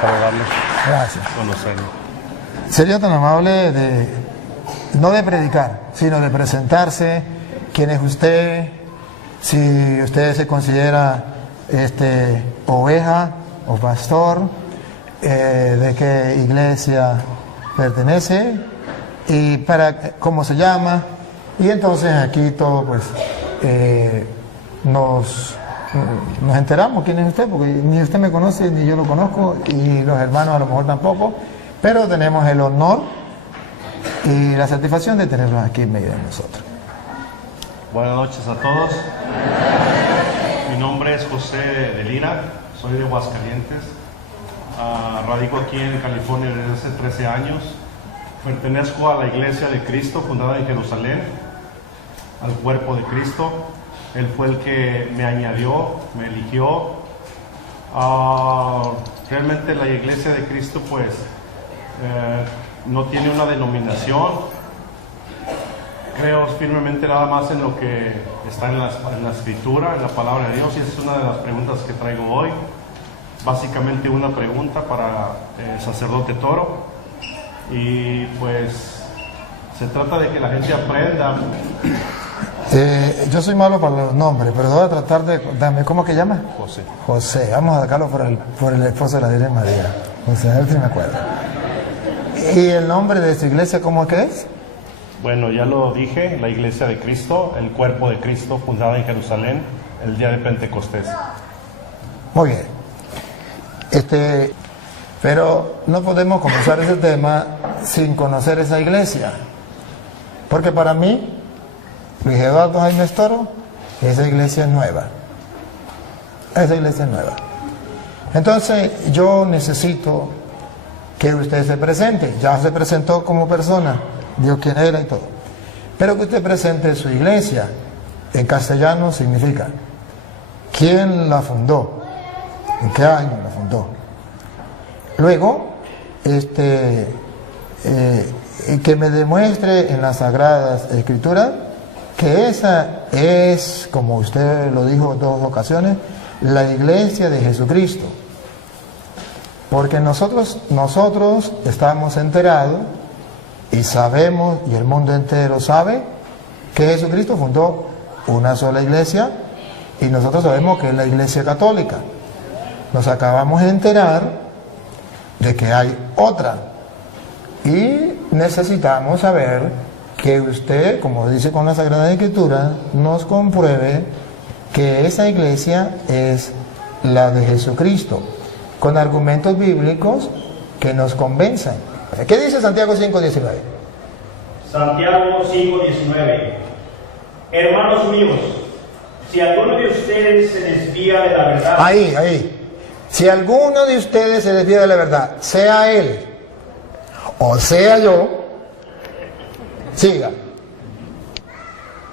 saludarlo. Gracias. Conocerlo. Sería tan amable de, no de predicar, sino de presentarse, quién es usted, si usted se considera oveja o pastor, de qué iglesia pertenece y cómo se llama. Y entonces aquí todo pues nos enteramos quién es usted, porque ni usted me conoce ni yo lo conozco y los hermanos a lo mejor tampoco, pero tenemos el honor y la satisfacción de tenerlos aquí en medio de nosotros. Buenas noches a todos. Mi nombre es José de Lira, soy de Aguascalientes. Radico aquí en California desde hace 13 años. Pertenezco a la Iglesia de Cristo, fundada en Jerusalén, al cuerpo de Cristo. Él fue el que me añadió, me eligió. Realmente la Iglesia de Cristo pues no tiene una denominación. Creo firmemente nada más en lo que está en la Escritura, en la Palabra de Dios, y esa es una de las preguntas que traigo hoy. Básicamente una pregunta para el sacerdote Toro, y pues se trata de que la gente aprenda. Yo soy malo para los nombres, pero voy a tratar de... ¿Cómo que llama? José. José, vamos a sacarlo por el esposo de la Virgen María. José, a ver si me acuerdo. ¿Y el nombre de su iglesia cómo que es? Bueno, ya lo dije, la Iglesia de Cristo, el cuerpo de Cristo, fundada en Jerusalén, el día de Pentecostés. Muy bien. Pero no podemos comenzar ese tema sin conocer esa iglesia. Porque para mí, Luis Eduardo Jaime Toro, esa iglesia es nueva. Esa iglesia es nueva. Entonces, yo necesito que usted se presente. Ya se presentó como persona, dijo quién era y todo. Pero que usted presente su iglesia. En castellano significa quién la fundó, en qué año la fundó. Luego, que me demuestre en las Sagradas Escrituras que esa es, como usted lo dijo en 2 ocasiones, la iglesia de Jesucristo. Porque nosotros estamos enterados y sabemos, y el mundo entero sabe, que Jesucristo fundó una sola iglesia, y nosotros sabemos que es la Iglesia Católica. Nos acabamos de enterar de que hay otra, y necesitamos saber que usted, como dice con la Sagrada Escritura, nos compruebe que esa iglesia es la de Jesucristo, con argumentos bíblicos que nos convenzan. ¿Qué dice Santiago 5:19? Santiago 5:19. Hermanos míos, si alguno de ustedes se desvía de la verdad... Ahí. Si alguno de ustedes se desvía de la verdad, sea él o sea yo, siga.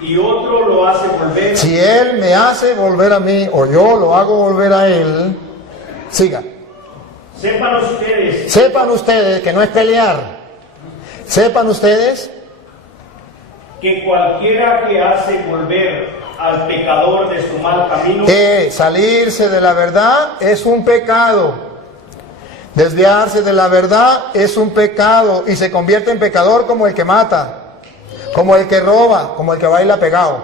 Y otro lo hace volver... Si él me hace volver a mí o yo lo hago volver a él, siga. Sepan ustedes que no es pelear. Sepan ustedes que cualquiera que hace volver al pecador de su mal camino, salirse de la verdad es un pecado. Desviarse de la verdad es un pecado, y se convierte en pecador como el que mata, como el que roba, como el que baila pegado.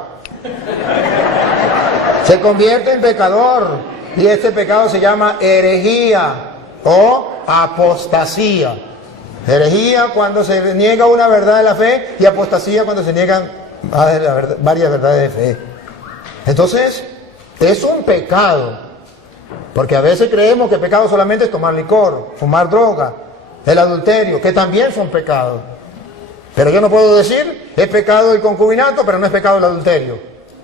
Se convierte en pecador, y este pecado se llama herejía o apostasía. Herejía cuando se niega una verdad de la fe, y apostasía cuando se niegan varias verdades de fe. Entonces, es un pecado, porque a veces creemos que pecado solamente es tomar licor, fumar droga, el adulterio, que también son pecados. Pero yo no puedo decir, es pecado el concubinato, pero no es pecado el adulterio.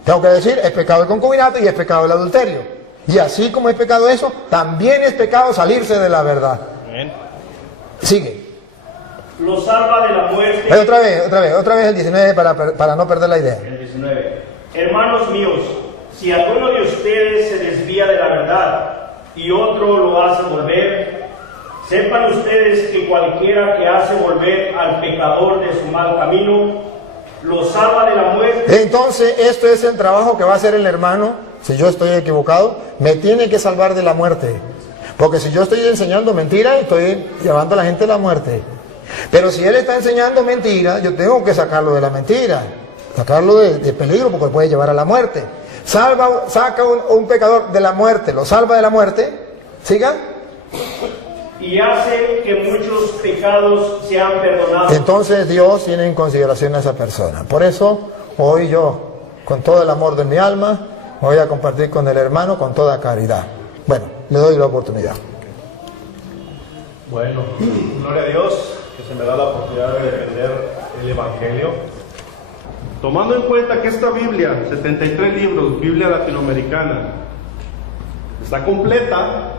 Tengo que decir, es pecado el concubinato y es pecado el adulterio. Y así como es pecado eso, también es pecado salirse de la verdad. Amén. Sigue. Lo salva de la muerte. Otra vez el 19 para no perder la idea. El 19. Hermanos míos, si alguno de ustedes se desvía de la verdad y otro lo hace volver, sepan ustedes que cualquiera que hace volver al pecador de su mal camino, lo salva de la muerte. Entonces, esto es el trabajo que va a hacer el hermano. Si yo estoy equivocado, me tiene que salvar de la muerte. Porque si yo estoy enseñando mentira, estoy llevando a la gente a la muerte. Pero si él está enseñando mentira, yo tengo que sacarlo de la mentira, sacarlo de peligro, porque puede llevar a la muerte. Saca un pecador de la muerte, lo salva de la muerte. ¿Siga? Y hace que muchos pecados sean perdonados. Entonces Dios tiene en consideración a esa persona. Por eso hoy yo, con todo el amor de mi alma, voy a compartir con el hermano con toda caridad. Bueno, le doy la oportunidad. Bueno, gloria a Dios que se me da la oportunidad de defender el Evangelio. Tomando en cuenta que esta Biblia, 73 libros, Biblia latinoamericana, está completa,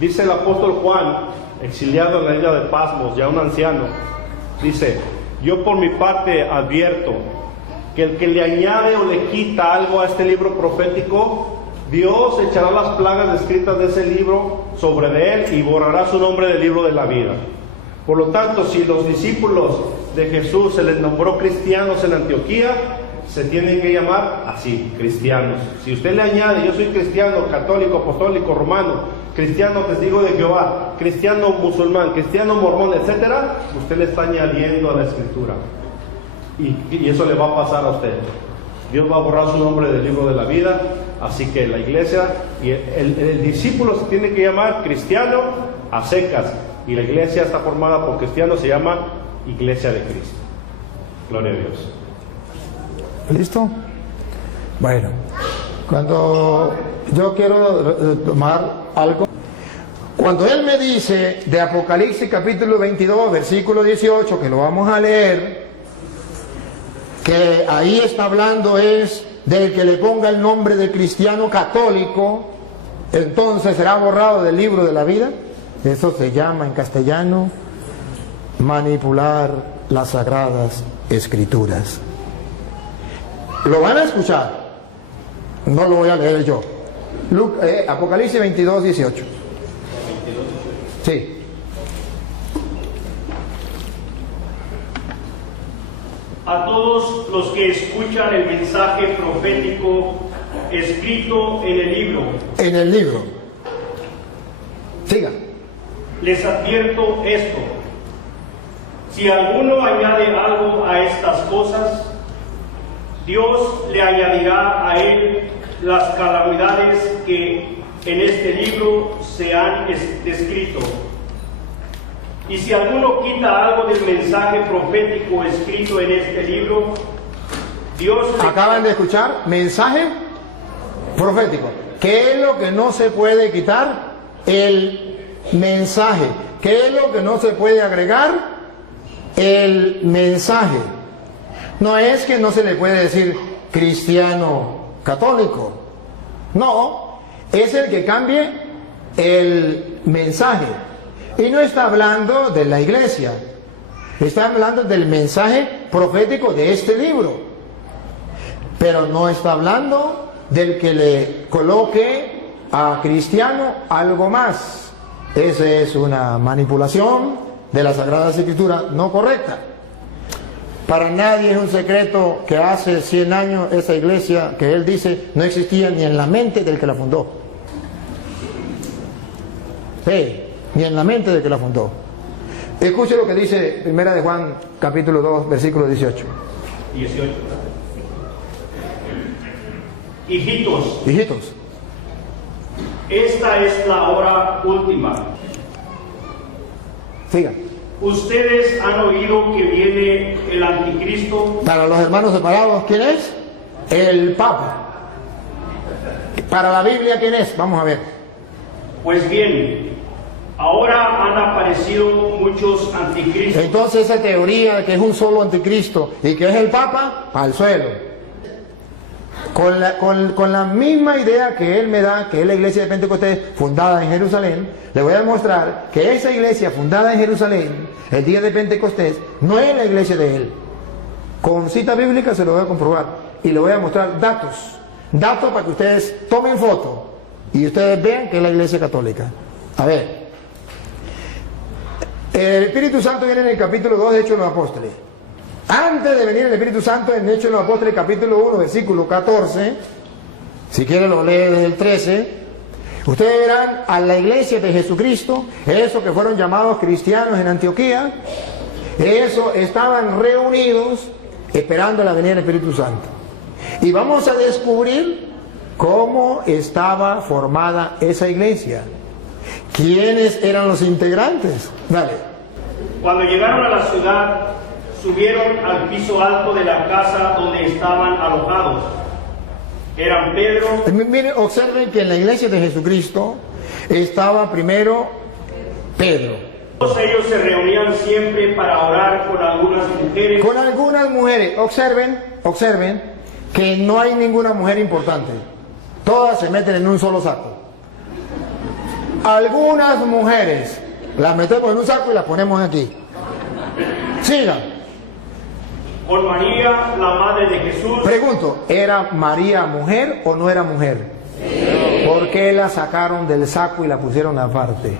dice el apóstol Juan, exiliado en la isla de Pasmos, ya un anciano, dice: yo por mi parte advierto que el que le añade o le quita algo a este libro profético, Dios echará las plagas descritas de ese libro sobre de él y borrará su nombre del libro de la vida. Por lo tanto, si los discípulos de Jesús se les nombró cristianos en Antioquía, se tienen que llamar así, cristianos. Si usted le añade: yo soy cristiano, católico, apostólico, romano, cristiano testigo de Jehová, cristiano musulmán, cristiano mormón, etcétera, usted le está añadiendo a la escritura. Y eso le va a pasar a usted. Dios va a borrar su nombre del libro de la vida. Así que la iglesia y el discípulo se tiene que llamar cristiano a secas. Y la iglesia está formada por cristianos, se llama Iglesia de Cristo. Gloria a Dios. ¿Listo? Bueno, cuando yo quiero tomar algo, cuando él me dice de Apocalipsis capítulo 22, versículo 18, que lo vamos a leer, que ahí está hablando es del que le ponga el nombre de cristiano católico, entonces será borrado del libro de la vida. Eso se llama en castellano manipular las sagradas escrituras. Lo van a escuchar, no lo voy a leer yo. Apocalipsis 22, 18. Sí. A todos los que escuchan el mensaje profético escrito en el libro. En el libro. Siga. Les advierto esto: si alguno añade algo a estas cosas, Dios le añadirá a él las calamidades que en este libro se han descrito. Y si alguno quita algo del mensaje profético escrito en este libro, Dios... Acaban de escuchar, mensaje profético. ¿Qué es lo que no se puede quitar? El mensaje. ¿Qué es lo que no se puede agregar? El mensaje. No es que no se le puede decir cristiano católico. No, es el que cambie el mensaje. Y no está hablando de la iglesia, está hablando del mensaje profético de este libro. Pero no está hablando del que le coloque a cristiano algo más. Esa es una manipulación de las Sagradas Escrituras no correcta. Para nadie es un secreto que hace 100 años esa iglesia que él dice no existía ni en la mente del que la fundó. Sí, ni en la mente del que la fundó. Escuche lo que dice Primera de Juan, capítulo 2, versículo 18. 18. Hijitos, esta es la hora última. Siga. Ustedes han oído que viene el anticristo. Para los hermanos separados, ¿quién es? El Papa. Para la Biblia, ¿quién es? Vamos a ver. Pues bien, ahora han aparecido muchos anticristos. Entonces esa teoría de que es un solo anticristo y que es el Papa, al suelo. Con la misma idea que él me da, que es la iglesia de Pentecostés fundada en Jerusalén, le voy a demostrar que esa iglesia fundada en Jerusalén, el día de Pentecostés, no es la iglesia de él. Con cita bíblica se lo voy a comprobar y le voy a mostrar datos para que ustedes tomen foto y ustedes vean que es la iglesia católica. A ver, el Espíritu Santo viene en el capítulo 2 de Hechos de los Apóstoles. Antes de venir el Espíritu Santo, en Hechos de los Apóstoles, capítulo 1, versículo 14, si quiere lo lee desde el 13, Ustedes verán a la iglesia de Jesucristo, esos que fueron llamados cristianos en Antioquía, esos estaban reunidos esperando la venida del Espíritu Santo. Y vamos a descubrir cómo estaba formada esa iglesia. ¿Quiénes eran los integrantes? Dale. Cuando llegaron a la ciudad, subieron al piso alto de la casa donde estaban alojados. Eran Pedro. Miren, observen que en la iglesia de Jesucristo estaba primero Pedro. Todos ellos se reunían siempre para orar con algunas mujeres. Con algunas mujeres. Observen que no hay ninguna mujer importante. Todas se meten en un solo saco. Algunas mujeres las metemos en un saco y las ponemos aquí. Sigan. Con María, la madre de Jesús. Pregunto, ¿era María mujer o no era mujer? Sí. ¿Por qué la sacaron del saco y la pusieron aparte?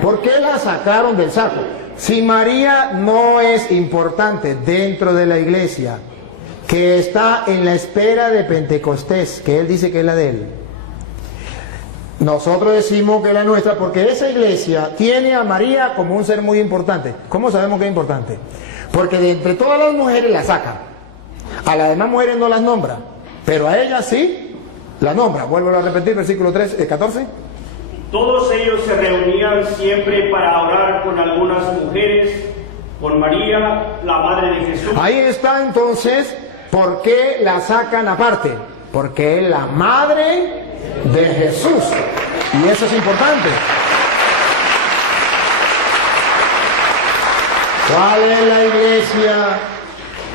¿Por qué la sacaron del saco? Si María no es importante dentro de la iglesia, que está en la espera de Pentecostés, que él dice que es la de él, nosotros decimos que es la nuestra porque esa iglesia tiene a María como un ser muy importante. ¿Cómo sabemos que es importante? Porque de entre todas las mujeres la saca. A las demás mujeres no las nombra, pero a ella sí la nombra. Vuelvo a repetir, versículo 14. Todos ellos se reunían siempre para orar con algunas mujeres, con María, la madre de Jesús. Ahí está entonces, ¿por qué la sacan aparte? Porque es la madre de Jesús. Y eso es importante. ¿Cuál es la iglesia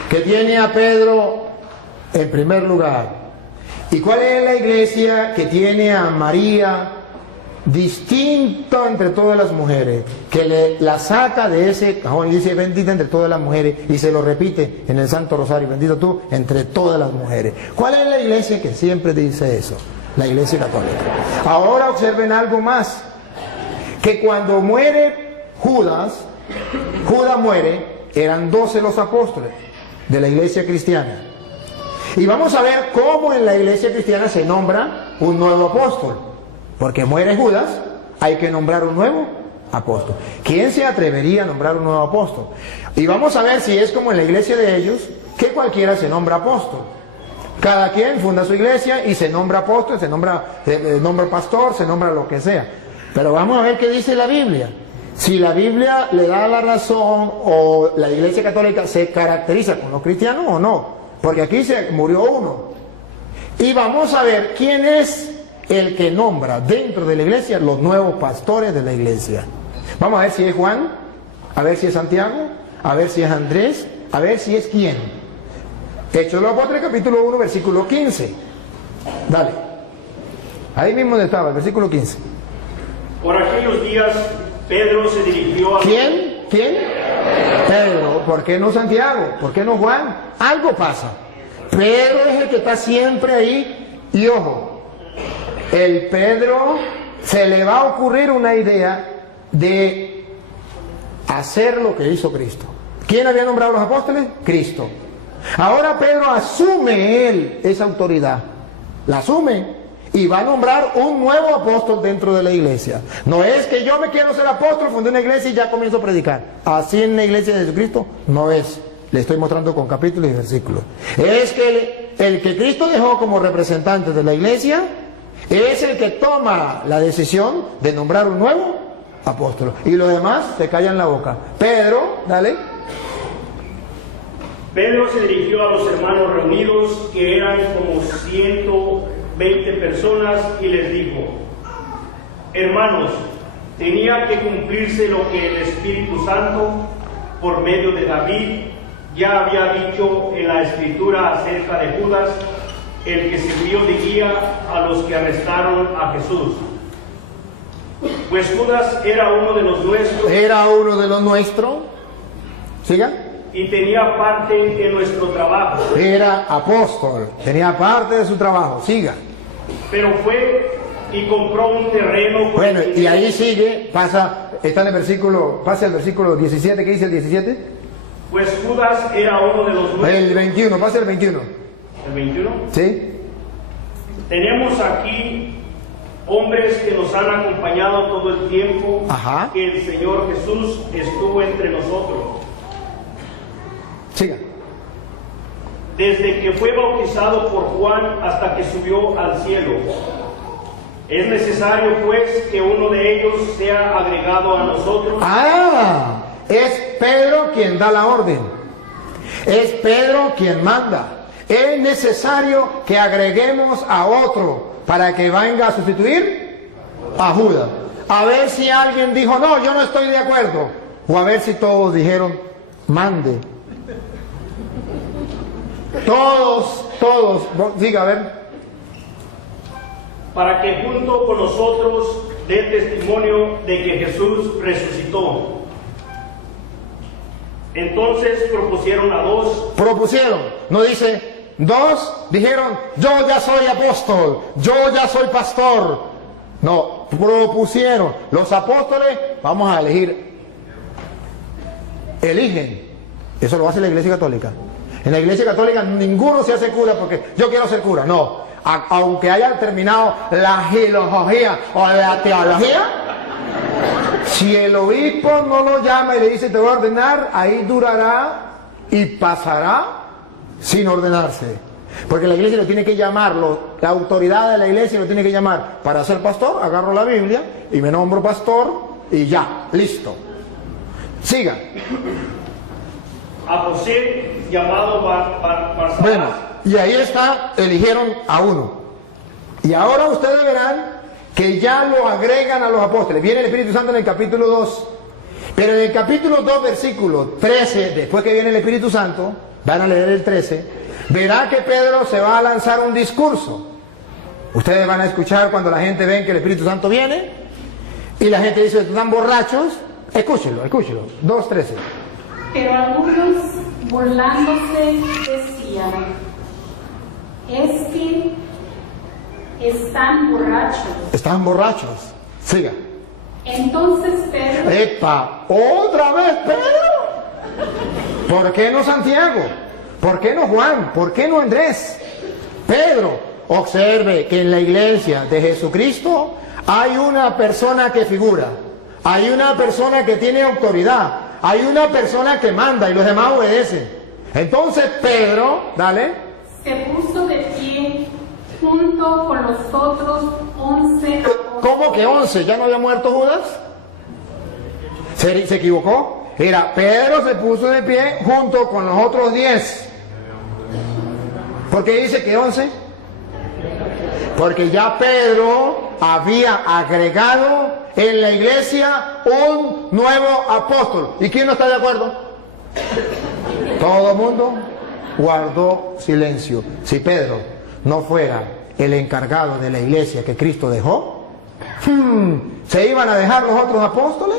que tiene a Pedro en primer lugar? ¿Y cuál es la iglesia que tiene a María distinta entre todas las mujeres? Que la saca de ese cajón y dice bendita entre todas las mujeres y se lo repite en el Santo Rosario, bendito tú entre todas las mujeres. ¿Cuál es la iglesia que siempre dice eso? La iglesia católica. Ahora observen algo más, que cuando muere Judas muere, eran 12 los apóstoles de la iglesia cristiana. Y vamos a ver cómo en la iglesia cristiana se nombra un nuevo apóstol. Porque muere Judas, hay que nombrar un nuevo apóstol. ¿Quién se atrevería a nombrar un nuevo apóstol? Y vamos a ver si es como en la iglesia de ellos, que cualquiera se nombra apóstol. Cada quien funda su iglesia y se nombra apóstol, se nombra pastor, se nombra lo que sea. Pero vamos a ver qué dice la Biblia. Si la Biblia le da la razón o la iglesia católica se caracteriza con los cristianos o no. Porque aquí se murió uno. Y vamos a ver quién es el que nombra dentro de la iglesia los nuevos pastores de la iglesia. Vamos a ver si es Juan, a ver si es Santiago, a ver si es Andrés, a ver si es quién. Hechos de los Apóstoles, capítulo 1, versículo 15. Dale. Ahí mismo donde estaba, el versículo 15. Por aquellos días, Pedro se dirigió a... ¿Quién? Pedro. ¿Por qué no Santiago? ¿Por qué no Juan? Algo pasa. Pedro es el que está siempre ahí. Y ojo, el Pedro se le va a ocurrir una idea de hacer lo que hizo Cristo. ¿Quién había nombrado a los apóstoles? Cristo. Ahora Pedro asume él esa autoridad, la asume y va a nombrar un nuevo apóstol dentro de la iglesia. No es que yo me quiero ser apóstol, fundé una iglesia y ya comienzo a predicar. Así en la iglesia de Jesucristo no es. Le estoy mostrando con capítulos y versículos. Es que el que Cristo dejó como representante de la iglesia es el que toma la decisión de nombrar un nuevo apóstol. Y los demás se callan la boca. Pedro, dale. Pedro se dirigió a los hermanos reunidos, que eran como 120 personas, y les dijo: hermanos, tenía que cumplirse lo que el Espíritu Santo, por medio de David, ya había dicho en la Escritura acerca de Judas, el que sirvió de guía a los que arrestaron a Jesús. Pues Judas era uno de los nuestros. Era uno de los nuestros. ¿Siga? Y tenía parte en nuestro trabajo. Era apóstol, tenía parte de su trabajo. Siga. Pero fue y compró un terreno. Bueno, y ahí sigue, pasa, está en el versículo, pasa el versículo 17, ¿qué dice el 17? Pues Judas era uno de los nuestros. El 21, pasa el 21. ¿El 21? Sí. tenemos aquí hombres que nos han acompañado todo el tiempo Ajá. que el Señor Jesús estuvo entre nosotros. Siga. Desde que fue bautizado por Juan hasta que subió al cielo. Es necesario, pues, que uno de ellos sea agregado a nosotros. Ah, es Pedro quien da la orden. Es Pedro quien manda. Es necesario que agreguemos a otro para que venga a sustituir a Judas. A ver si alguien dijo, no, yo no estoy de acuerdo. O a ver si todos dijeron, mande. Todos, diga, a ver. Para que junto con nosotros dé testimonio de que Jesús resucitó. Entonces propusieron a dos. Propusieron, no dice, dos dijeron, yo ya soy apóstol, yo ya soy pastor. No, propusieron. Los apóstoles, vamos a elegir. Eligen. Eso lo hace la Iglesia Católica. En la Iglesia Católica ninguno se hace cura porque yo quiero ser cura. No. Aunque haya terminado la filología o la teología, si el obispo no lo llama y le dice te voy a ordenar, ahí durará y pasará sin ordenarse. Porque la iglesia lo tiene que llamar, la autoridad de la iglesia lo tiene que llamar. Para ser pastor, agarro la Biblia y me nombro pastor y ya, listo. Siga. A José, llamado Barsabás. Bueno, y ahí está, eligieron a uno. Y ahora ustedes verán que ya lo agregan a los apóstoles. Viene el Espíritu Santo en el capítulo 2. Pero en el capítulo 2, versículo 13, después que viene el Espíritu Santo, van a leer el 13, verá que Pedro se va a lanzar un discurso. Ustedes van a escuchar cuando la gente ve que el Espíritu Santo viene y la gente dice, están borrachos. Escúchelo. 2:13. Pero algunos, burlándose, decían, es que están borrachos. Están borrachos. Siga. Entonces Pedro, ¡Epa! ¿Otra vez Pedro? ¿Por qué no Santiago? ¿Por qué no Juan? ¿Por qué no Andrés? Pedro, observe que en la iglesia de Jesucristo hay una persona que figura, hay una persona que tiene autoridad, hay una persona que manda y los demás obedecen. Entonces Pedro, dale, se puso de pie junto con los otros 11 apóstoles. ¿cómo que 11? ¿Ya no había muerto Judas? ¿Se equivocó? Era, Pedro se puso de pie junto con los otros 10. ¿Por qué dice que 11? Porque ya Pedro había agregado en la iglesia un nuevo apóstol. ¿Y quién no está de acuerdo? Todo el mundo guardó silencio. Si Pedro no fuera el encargado de la iglesia que Cristo dejó, ¿se iban a dejar los otros apóstoles?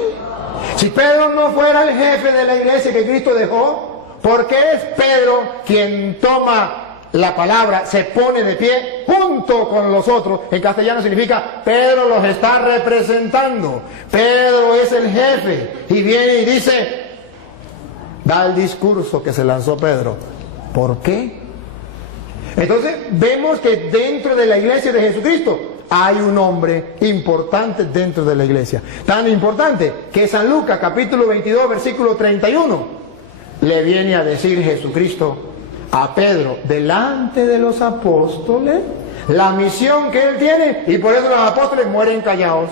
Si Pedro no fuera el jefe de la iglesia que Cristo dejó, ¿por qué es Pedro quien toma la palabra, se pone de pie junto con los otros? En castellano significa Pedro los está representando. Pedro es el jefe y viene y dice, da el discurso que se lanzó Pedro. ¿Por qué? Entonces vemos que dentro de la iglesia de Jesucristo hay un hombre importante dentro de la iglesia. Tan importante que San Lucas capítulo 22 versículo 31 le viene a decir Jesucristo a Pedro delante de los apóstoles la misión que él tiene, y por eso los apóstoles mueren callados.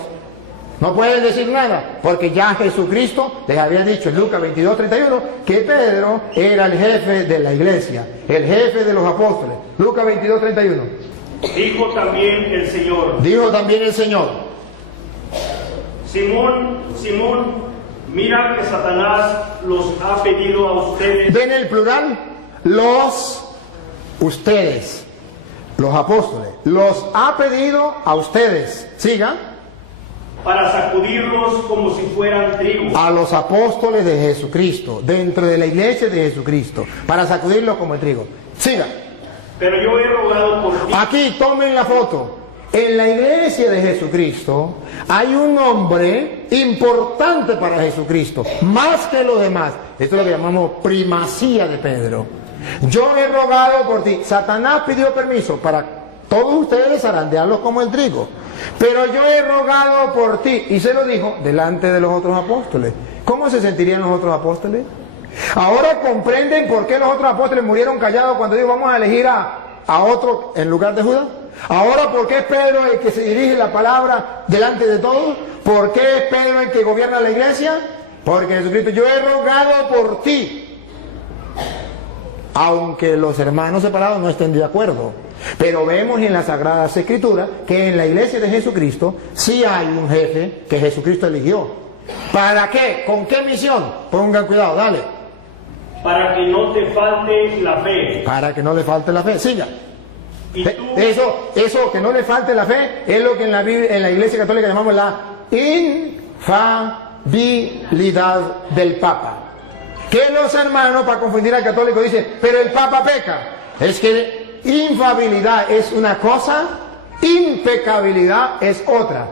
No pueden decir nada, porque ya Jesucristo les había dicho en Lucas 22:31 que Pedro era el jefe de la iglesia, el jefe de los apóstoles. Lucas 22:31. Dijo también el Señor. Dijo también el Señor. Simón, mira que Satanás los ha pedido a ustedes. ¿Ven el plural? Ustedes, los apóstoles, los ha pedido a ustedes. Siga. Para sacudirlos como si fueran trigo. A los apóstoles de Jesucristo, dentro de la iglesia de Jesucristo, para sacudirlos como el trigo. Siga. Pero yo he rogado por ti. Aquí tomen la foto. En la iglesia de Jesucristo hay un hombre importante para Jesucristo, más que los demás. Esto es lo que llamamos primacía de Pedro. Yo he rogado por ti. Satanás pidió permiso para todos ustedes zarandearlos como el trigo. Pero yo he rogado por ti. Y se lo dijo delante de los otros apóstoles. ¿Cómo se sentirían los otros apóstoles? Ahora comprenden por qué los otros apóstoles murieron callados cuando dijo vamos a elegir a otro en lugar de Judas. Ahora, ¿por qué es Pedro el que se dirige la palabra delante de todos? ¿Por qué es Pedro el que gobierna la iglesia? Porque Jesucristo, yo he rogado por ti. Aunque los hermanos separados no estén de acuerdo. Pero vemos en las Sagradas Escrituras que en la iglesia de Jesucristo sí hay un jefe que Jesucristo eligió. ¿Para qué? ¿Con qué misión? Pongan cuidado, dale. Para que no te falte la fe. Para que no le falte la fe, siga. Y tú, Eso que no le falte la fe es lo que en la Iglesia Católica llamamos la infalibilidad del Papa. Que los hermanos, para confundir al católico, dicen, pero el Papa peca. Es que infalibilidad es una cosa, impecabilidad es otra.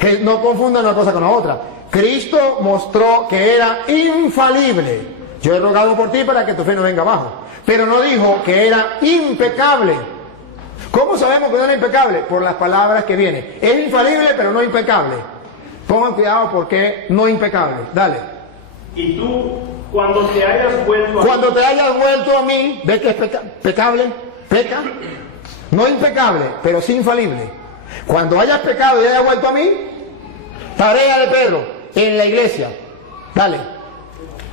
Que no confundan una cosa con la otra. Cristo mostró que era infalible. Yo he rogado por ti para que tu fe no venga abajo. Pero no dijo que era impecable. ¿Cómo sabemos que no era impecable? Por las palabras que vienen. Es infalible, pero no impecable. Pongan cuidado porque no impecable. Dale. y tú, cuando te hayas vuelto a mí, ¿ves que es pecable? Peca. No impecable, pero sí infalible. Cuando hayas pecado y hayas vuelto a mí, tarea de Pedro en la iglesia. Dale.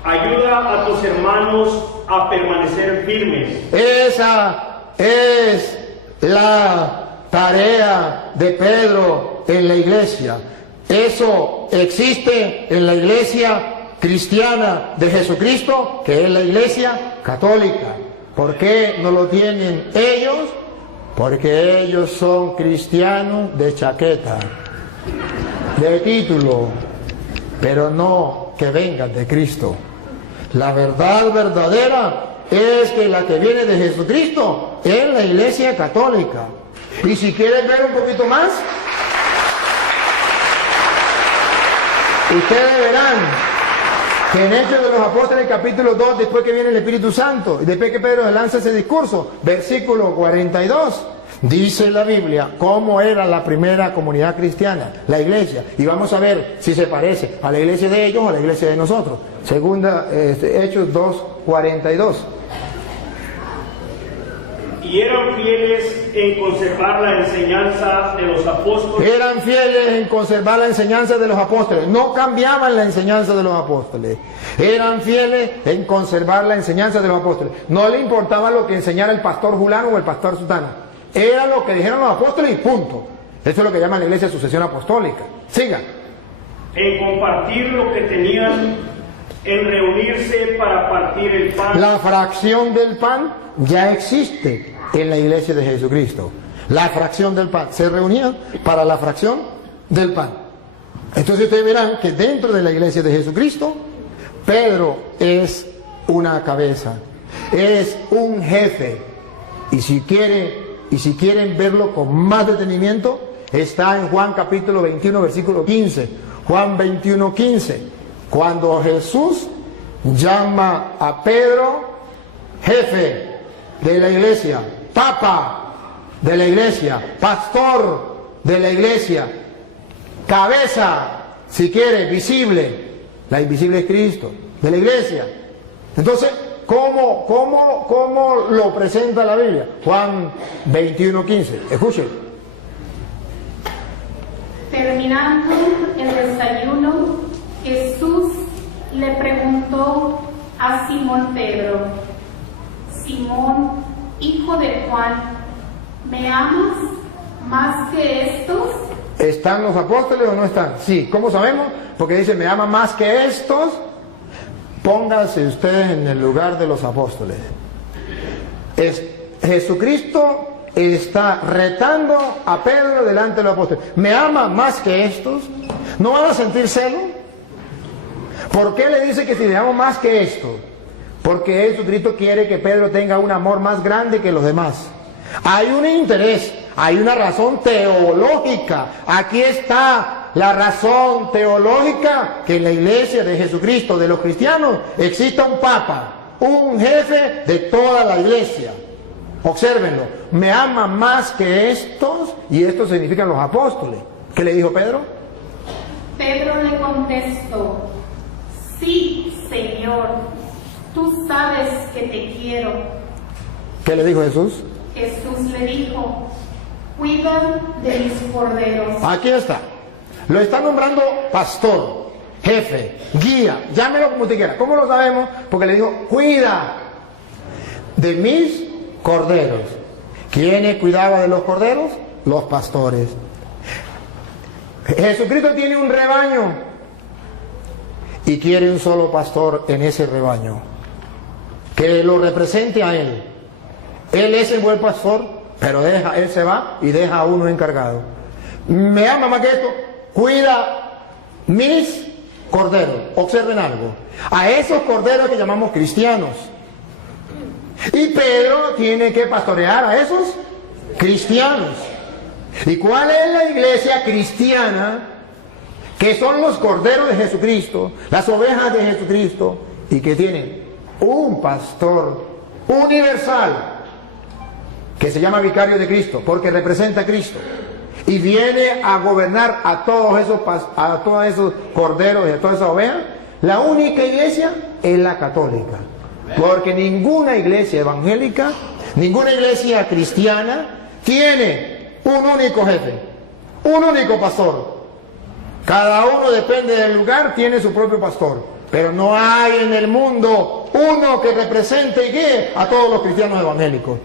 ayuda a tus hermanos a permanecer firmes. Esa es la tarea de Pedro en la iglesia. Eso existe en la iglesia cristiana de Jesucristo, que es la iglesia católica. ¿Por qué no lo tienen ellos? Porque ellos son cristianos de chaqueta, de título, pero no que vengan de Cristo. La verdad verdadera es que la que viene de Jesucristo es la iglesia católica. Y si quieren ver un poquito más, ustedes verán que en Hechos de los Apóstoles capítulo 2, después que viene el Espíritu Santo, y después que Pedro lanza ese discurso, versículo 42, dice la Biblia cómo era la primera comunidad cristiana, la iglesia, y vamos a ver si se parece a la iglesia de ellos o a la iglesia de nosotros. Segunda, Hechos 2, 42. Y eran fieles en conservar la enseñanza de los apóstoles. Eran fieles en conservar la enseñanza de los apóstoles. No cambiaban la enseñanza de los apóstoles. Eran fieles en conservar la enseñanza de los apóstoles. No le importaba lo que enseñara el pastor fulano o el pastor sutano. Era lo que dijeron los apóstoles y punto. Eso es lo que llaman la iglesia sucesión apostólica. Siga. En compartir lo que tenían, en reunirse para partir el pan. La fracción del pan ya existe en la iglesia de Jesucristo. La fracción del pan. Se reunían para la fracción del pan. Entonces ustedes verán que dentro de la iglesia de Jesucristo, Pedro es una cabeza, es un jefe. Y si quieren verlo con más detenimiento, está en Juan capítulo 21, versículo 15. Juan 21, 15. Cuando Jesús llama a Pedro jefe de la iglesia, papa de la iglesia, pastor de la iglesia, cabeza, si quiere, visible. La invisible es Cristo, de la iglesia. Entonces, ¿cómo lo presenta la Biblia? Juan 21, 15. Escuchen. Terminando el desayuno, Jesús le preguntó a Simón Pedro: Simón, hijo de Juan, ¿me amas más que estos? ¿Están los apóstoles o no están? Sí. ¿Cómo sabemos? Porque dice, ¿me ama más que estos? Pónganse ustedes en el lugar de los apóstoles. Jesucristo está retando a Pedro delante de los apóstoles. ¿Me ama más que estos? ¿No van a sentir celo? ¿Por qué le dice que si le amo más que estos? Porque Jesucristo quiere que Pedro tenga un amor más grande que los demás. Hay un interés, hay una razón teológica. Aquí está la razón teológica, que en la iglesia de Jesucristo, de los cristianos, exista un papa, un jefe de toda la iglesia. Obsérvenlo, me ama más que estos, y estos significan los apóstoles. ¿Qué le dijo Pedro? Pedro le contestó: sí, Señor, tú sabes que te quiero. ¿Qué le dijo Jesús? Jesús le dijo: cuida de mis corderos. Aquí está. Lo está nombrando pastor, jefe, guía, llámelo como usted quiera. ¿Cómo lo sabemos? Porque le dijo: cuida de mis corderos. ¿Quién cuidaba de los corderos? Los pastores. Jesucristo tiene un rebaño y quiere un solo pastor en ese rebaño que lo represente a él. Él es el buen pastor, pero él se va y deja a uno encargado. Me ama más que esto, cuida mis corderos. Observen algo, a esos corderos que llamamos cristianos. Y Pedro tiene que pastorear a esos cristianos. ¿Y cuál es la iglesia cristiana? Que son los corderos de Jesucristo, las ovejas de Jesucristo, y que tienen un pastor universal que se llama vicario de Cristo, porque representa a Cristo y viene a gobernar a todos esos corderos y a todas esas ovejas. La única iglesia es la católica, porque ninguna iglesia evangélica, ninguna iglesia cristiana tiene un único jefe, un único pastor. Cada uno, depende del lugar, tiene su propio pastor, pero no hay en el mundo uno que represente y guíe a todos los cristianos evangélicos.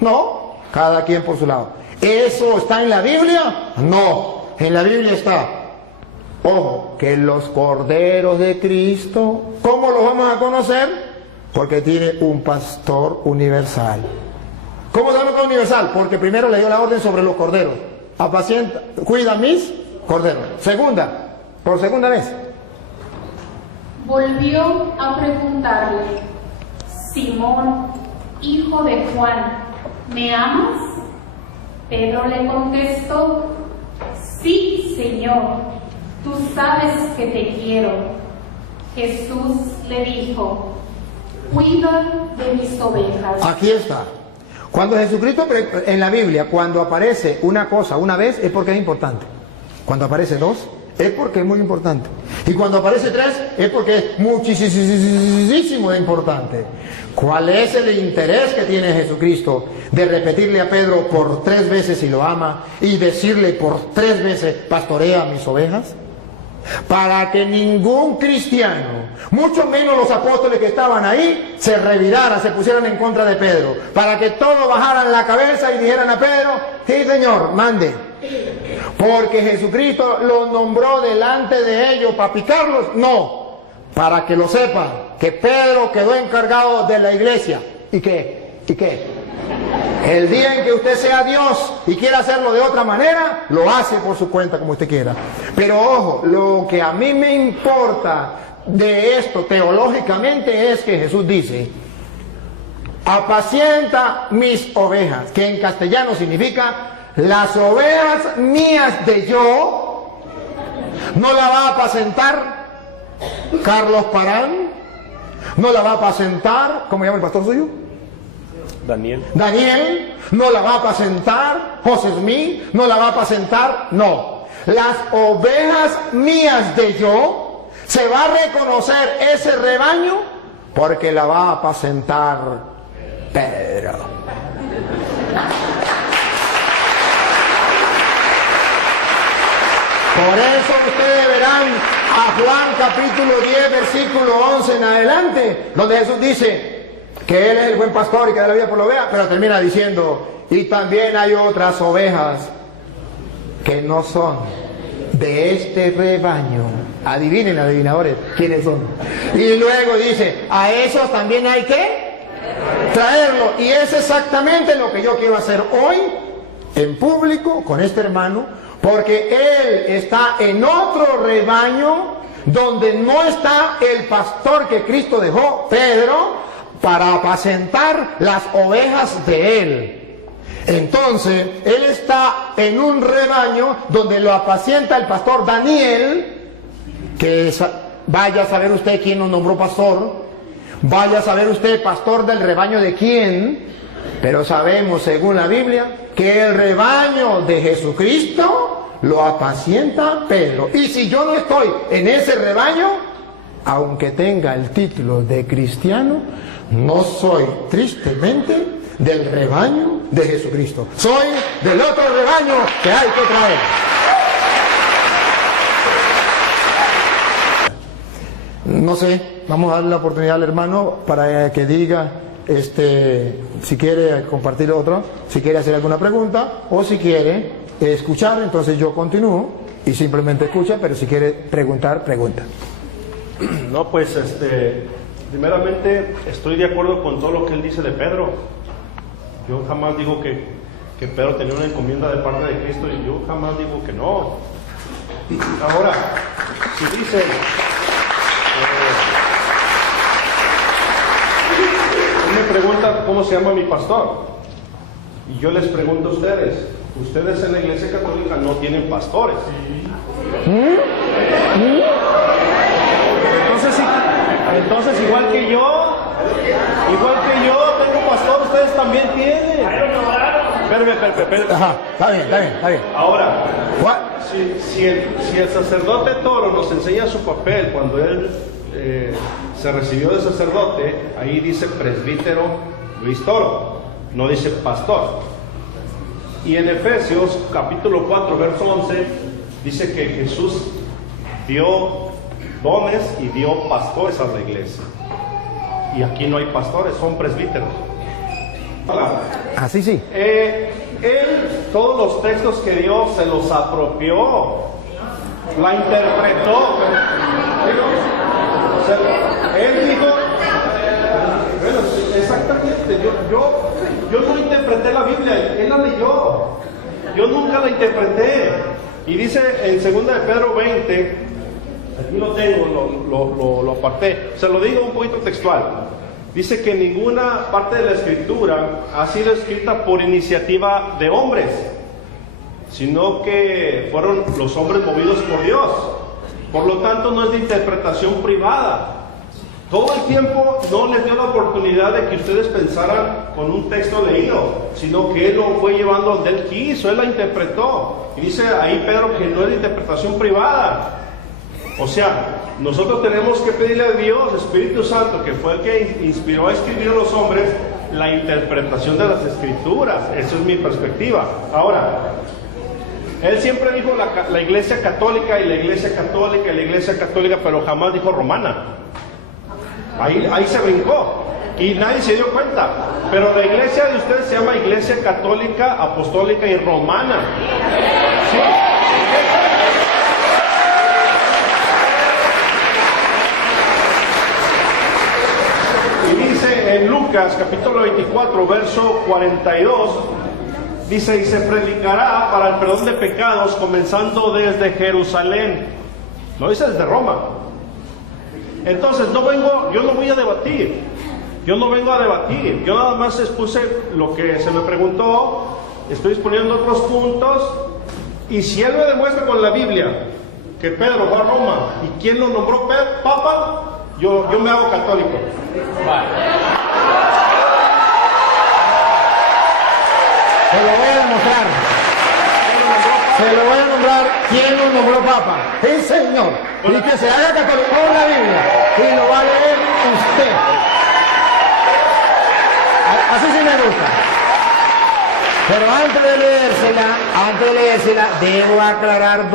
No, cada quien por su lado. ¿Eso está en la Biblia? No, en la Biblia está, ojo, que los corderos de Cristo, ¿cómo los vamos a conocer? Porque tiene un pastor universal. ¿Cómo se llama universal? Porque primero le dio la orden sobre los corderos: apacienta, cuida mis corderos. Segunda, por segunda vez, volvió a preguntarle: Simón, hijo de Juan, ¿me amas? Pedro le contestó: sí, Señor, tú sabes que te quiero. Jesús le dijo: cuida de mis ovejas. aquí está. Cuando Jesucristo, en la Biblia, cuando aparece una cosa una vez, es porque es importante. Cuando aparece dos, es porque es muy importante. Y cuando aparece tres, es porque es muchísimo de importante. ¿Cuál es el interés que tiene Jesucristo de repetirle a Pedro por 3 veces si lo ama y decirle por 3 veces: pastorea mis ovejas? Para que ningún cristiano, mucho menos los apóstoles que estaban ahí, se reviraran, se pusieran en contra de Pedro. Para que todos bajaran la cabeza y dijeran a Pedro: sí, Señor, mande. Porque Jesucristo los nombró delante de ellos para picarlos. No, para que lo sepan, que Pedro quedó encargado de la iglesia. ¿Y qué? ¿Y qué? El día en que usted sea Dios y quiera hacerlo de otra manera, lo hace por su cuenta, como usted quiera. Pero ojo, lo que a mí me importa de esto teológicamente es que Jesús dice: apacienta mis ovejas, que en castellano significa: las ovejas mías de yo. No la va a apacentar Carlos Parán, no la va a apacentar, ¿cómo llama el pastor suyo? Daniel, no la va a apacentar José Smith, no la va a apacentar, no. Las ovejas mías de yo, se va a reconocer ese rebaño porque la va a apacentar Pedro. Por eso ustedes verán a Juan capítulo 10, versículo 11 en adelante, donde Jesús dice que Él es el buen pastor y que da la vida por la oveja, pero termina diciendo: y también hay otras ovejas que no son de este rebaño. Adivinen, adivinadores, quiénes son. Y luego dice: a esos también hay que traerlo. Y es exactamente lo que yo quiero hacer hoy en público con este hermano, porque él está en otro rebaño donde no está el pastor que Cristo dejó, Pedro, para apacentar las ovejas de él. Entonces, él está en un rebaño donde lo apacienta el pastor Daniel, que vaya a saber usted quién nos nombró pastor, vaya a saber usted pastor del rebaño de quién, Pero sabemos, según la Biblia, que el rebaño de Jesucristo lo apacienta Pedro. Y si yo no estoy en ese rebaño, aunque tenga el título de cristiano, no soy tristemente del rebaño de Jesucristo. Soy del otro rebaño que hay que traer. No sé, vamos a darle la oportunidad al hermano para que diga si quiere compartir otro, si quiere hacer alguna pregunta o si quiere escuchar, entonces yo continúo y simplemente escucha, pero si quiere preguntar, pregunta. No, pues primeramente estoy de acuerdo con todo lo que él dice de Pedro. Yo jamás digo que Pedro tenía una encomienda de parte de Cristo y yo jamás digo que no. Ahora, si dicen me pregunta cómo se llama mi pastor y yo les pregunto a ustedes en la Iglesia Católica no tienen pastores. Entonces igual que yo tengo pastor, ustedes también tienen. Espérame. Ajá, está bien. Ahora, si el sacerdote Toro nos enseña su papel cuando él se recibió de sacerdote, ahí dice presbítero Luis Toro, no dice pastor. Y en Efesios capítulo 4 verso 11 dice que Jesús dio dones y dio pastores a la iglesia, y aquí no hay pastores, son presbíteros. Así sí. Él todos los textos que dio se los apropió, la interpretó. Él dijo, bueno, exactamente, yo no interpreté la Biblia, él la leyó, yo nunca la interpreté. Y dice en 2 de Pedro 20, aquí lo tengo, lo aparté, se lo digo un poquito textual. Dice que ninguna parte de la Escritura ha sido escrita por iniciativa de hombres, sino que fueron los hombres movidos por Dios. Por lo tanto, no es de interpretación privada. Todo el tiempo no les dio la oportunidad de que ustedes pensaran con un texto leído, sino que Él lo fue llevando donde Él quiso, Él la interpretó. Y dice ahí Pedro que no es de interpretación privada. O sea, nosotros tenemos que pedirle a Dios, Espíritu Santo, que fue el que inspiró a escribir a los hombres, la interpretación de las Escrituras. Esa es mi perspectiva. Ahora, él siempre dijo la Iglesia Católica y la Iglesia Católica y la Iglesia Católica, pero jamás dijo romana. Ahí se brincó y nadie se dio cuenta. Pero la iglesia de ustedes se llama Iglesia Católica, Apostólica y Romana. ¿Sí? Y dice en Lucas capítulo 24 verso 42, dice, y se predicará para el perdón de pecados comenzando desde Jerusalén. No dice desde Roma. Entonces yo no voy a debatir, yo no vengo a debatir, yo nada más expuse lo que se me preguntó, estoy exponiendo otros puntos, y si él me demuestra con la Biblia que Pedro fue a Roma y quién lo nombró Papa, yo me hago católico. Se lo voy a demostrar. Se lo voy a nombrar quién lo nombró Papa. Sí, señor. Y que se haga católico con la Biblia. Y lo va a leer usted. Así sí me gusta. Pero antes de leérsela, debo aclarar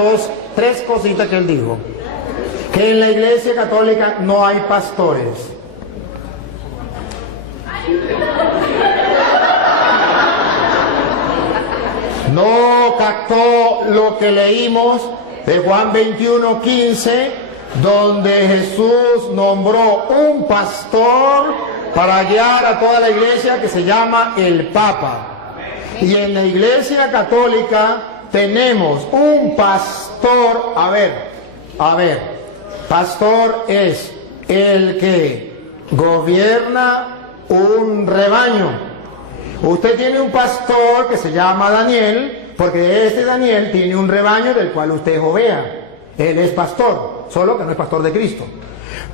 tres cositas que él dijo. Que en la Iglesia Católica no hay pastores. No captó lo que leímos de Juan 21:15, donde Jesús nombró un pastor para guiar a toda la iglesia, que se llama el Papa. Y en la Iglesia Católica tenemos un pastor. A ver, pastor es el que gobierna un rebaño. Usted tiene un pastor que se llama Daniel, porque este Daniel tiene un rebaño del cual usted es oveja. Él es pastor, solo que no es pastor de Cristo.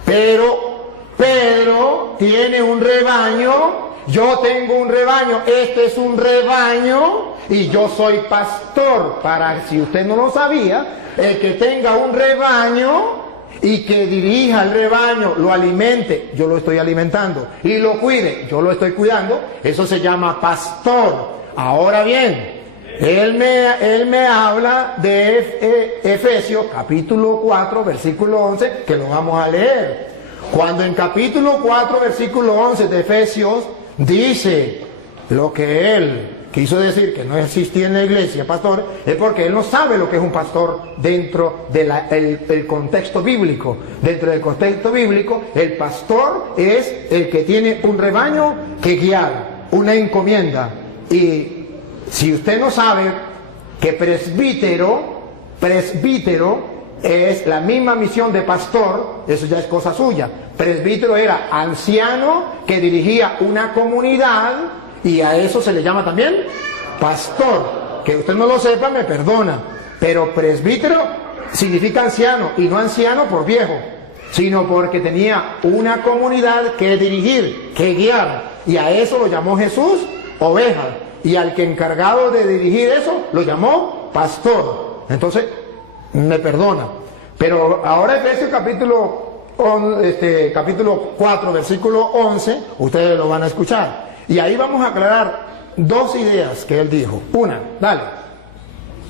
Pero Pedro tiene un rebaño yo tengo un rebaño, este es un rebaño y yo soy pastor. Para, si usted no lo sabía, el que tenga un rebaño y que dirija el rebaño, lo alimente, yo lo estoy alimentando, y lo cuide, yo lo estoy cuidando, eso se llama pastor. Ahora bien, él me habla de Efesios capítulo 4 versículo 11, que lo vamos a leer. Cuando en capítulo 4 versículo 11 de Efesios dice lo que él quiso decir, que no existía en la iglesia pastor, es porque él no sabe lo que es un pastor dentro del contexto bíblico. Dentro del contexto bíblico, el pastor es el que tiene un rebaño que guiar, una encomienda. Y si usted no sabe que presbítero es la misma misión de pastor, eso ya es cosa suya. Presbítero era anciano que dirigía una comunidad, y a eso se le llama también pastor. Que usted no lo sepa, me perdona, pero presbítero significa anciano, y no anciano por viejo, sino porque tenía una comunidad que dirigir, que guiar, y a eso lo llamó Jesús oveja, y al que encargado de dirigir eso lo llamó pastor. Entonces me perdona, pero ahora Efesios capítulo 4 versículo 11 ustedes lo van a escuchar, y ahí vamos a aclarar dos ideas que él dijo. Una, dale.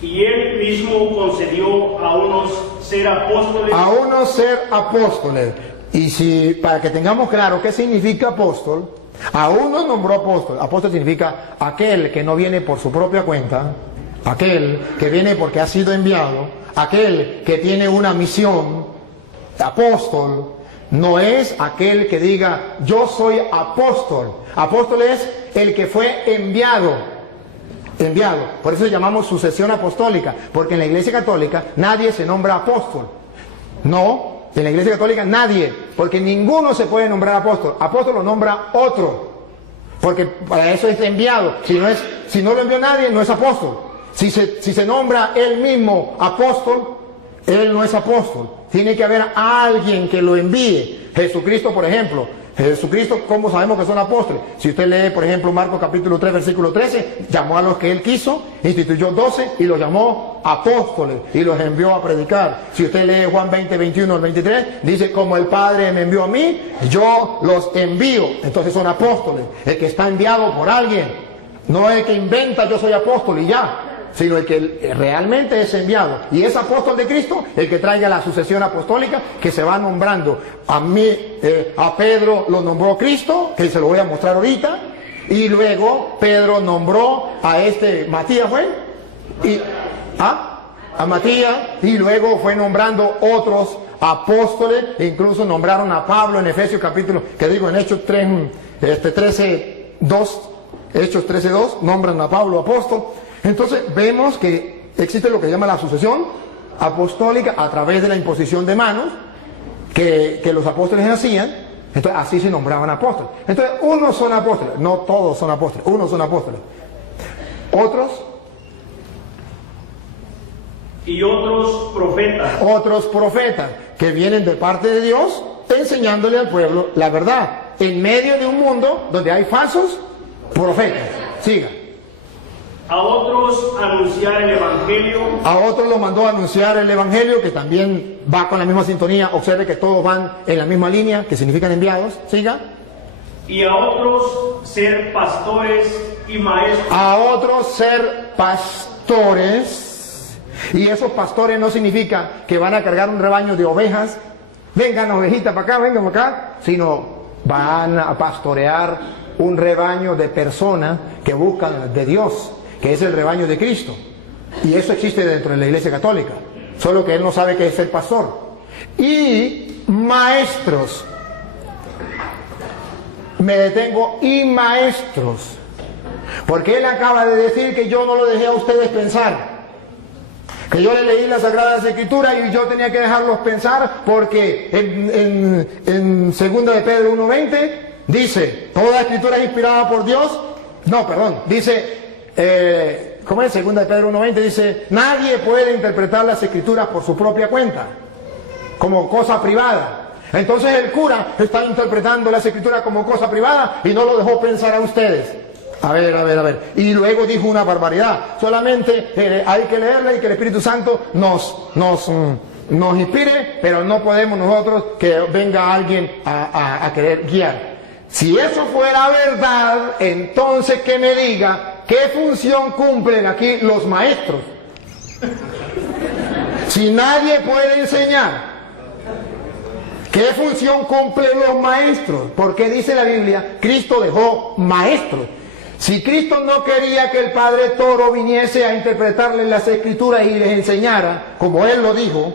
Y él mismo concedió a unos ser apóstoles. A unos ser apóstoles. Y si, para que tengamos claro qué significa apóstol, a unos nombró apóstol. Apóstol significa aquel que no viene por su propia cuenta, aquel que viene porque ha sido enviado, aquel que tiene una misión. Apóstol no es aquel que diga yo soy apóstol. Apóstol es el que fue enviado. Por eso llamamos sucesión apostólica, porque en la Iglesia Católica nadie se nombra apóstol. No, en la Iglesia Católica nadie, porque ninguno se puede nombrar apóstol. Apóstol lo nombra otro, porque para eso es enviado. Si no lo envió nadie, no es apóstol. Si se nombra él mismo apóstol, él no es apóstol. Tiene que haber alguien que lo envíe. Jesucristo, por ejemplo. Jesucristo, ¿cómo sabemos que son apóstoles? Si usted lee, por ejemplo, Marcos capítulo 3, versículo 13, llamó a los que él quiso, instituyó 12 y los llamó apóstoles y los envió a predicar. Si usted lee Juan 20, 21 al 23, dice, como el Padre me envió a mí, yo los envío. Entonces son apóstoles. El que está enviado por alguien, no el que inventa yo soy apóstol y ya, sino el que realmente es enviado. Y es apóstol de Cristo el que traiga la sucesión apostólica que se va nombrando. A mí, a Pedro lo nombró Cristo, que se lo voy a mostrar ahorita, y luego Pedro nombró a Matías, ¿fue? A Matías, y luego fue nombrando otros apóstoles, e incluso nombraron a Pablo en Efesios capítulo, en Hechos 13:2, Hechos 13:2, nombran a Pablo apóstol. Entonces vemos que existe lo que se llama la sucesión apostólica a través de la imposición de manos que los apóstoles hacían. Entonces así se nombraban apóstoles. Entonces unos son apóstoles, no todos son apóstoles, unos son apóstoles. Otros profetas que vienen de parte de Dios enseñándole al pueblo la verdad en medio de un mundo donde hay falsos profetas. Siga. A otros anunciar el Evangelio. A otros los mandó a anunciar el Evangelio, que también va con la misma sintonía. Observe que todos van en la misma línea, que significan enviados. Siga. Y a otros ser pastores y maestros. A otros ser pastores. Y esos pastores no significa que van a cargar un rebaño de ovejas. Vengan ovejitas para acá, vengan para acá. Sino van a pastorear un rebaño de personas que buscan de Dios, que es el rebaño de Cristo. Y eso existe dentro de la Iglesia Católica, solo que él no sabe qué es ser pastor. Y maestros, me detengo, y maestros, porque él acaba de decir que yo no lo dejé a ustedes pensar, que yo le leí las Sagradas Escrituras y yo tenía que dejarlos pensar, porque en 2 de Pedro 1:20 dice, toda escritura es inspirada por Dios. Dice, ¿cómo es? 2 de Pedro 1:20 dice, nadie puede interpretar las escrituras por su propia cuenta, como cosa privada. Entonces el cura está interpretando las escrituras como cosa privada y no lo dejó pensar a ustedes. A ver. Y luego dijo una barbaridad. Solamente hay que leerla y que el Espíritu Santo nos inspire, pero no podemos nosotros que venga alguien a querer guiar. Si eso fuera verdad, entonces que me diga qué función cumplen aquí los maestros. Si nadie puede enseñar, ¿qué función cumplen los maestros? Porque dice la Biblia, Cristo dejó maestros. Si Cristo no quería que el Padre Toro viniese a interpretarles las Escrituras y les enseñara, como Él lo dijo,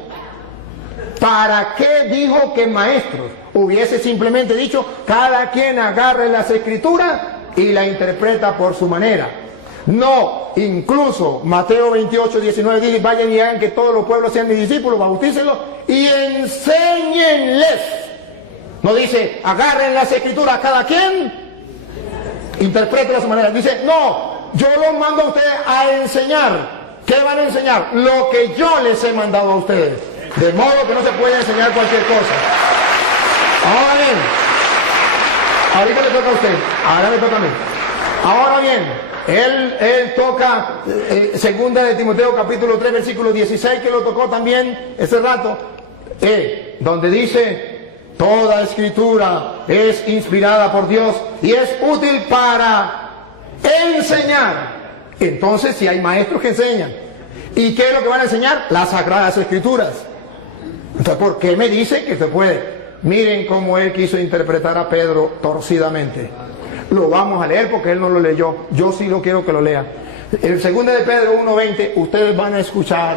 ¿para qué dijo que maestros? Hubiese simplemente dicho, cada quien agarre las Escrituras y la interpreta por su manera. No, incluso Mateo 28, 19 dice, vayan y hagan que todos los pueblos sean mis discípulos, bautícenlos y enséñenles. No dice, agarren las Escrituras cada quien, interpreten a su manera. Dice, no, yo los mando a ustedes a enseñar. ¿Qué van a enseñar? Lo que yo les he mandado a ustedes. De modo que no se puede enseñar cualquier cosa. Ahora bien, ahorita le toca a usted, ahora me toca a mí. Ahora bien, él toca segunda de Timoteo capítulo 3 versículo 16, que lo tocó también ese rato, donde dice, toda escritura es inspirada por Dios y es útil para enseñar. Entonces, si hay maestros que enseñan, ¿y qué es lo que van a enseñar? Las sagradas escrituras. Entonces, ¿por qué me dice que se puede? Miren cómo él quiso interpretar a Pedro torcidamente. Lo vamos a leer porque él no lo leyó. Yo sí lo quiero que lo lea. El 2 de Pedro 1:20, ustedes van a escuchar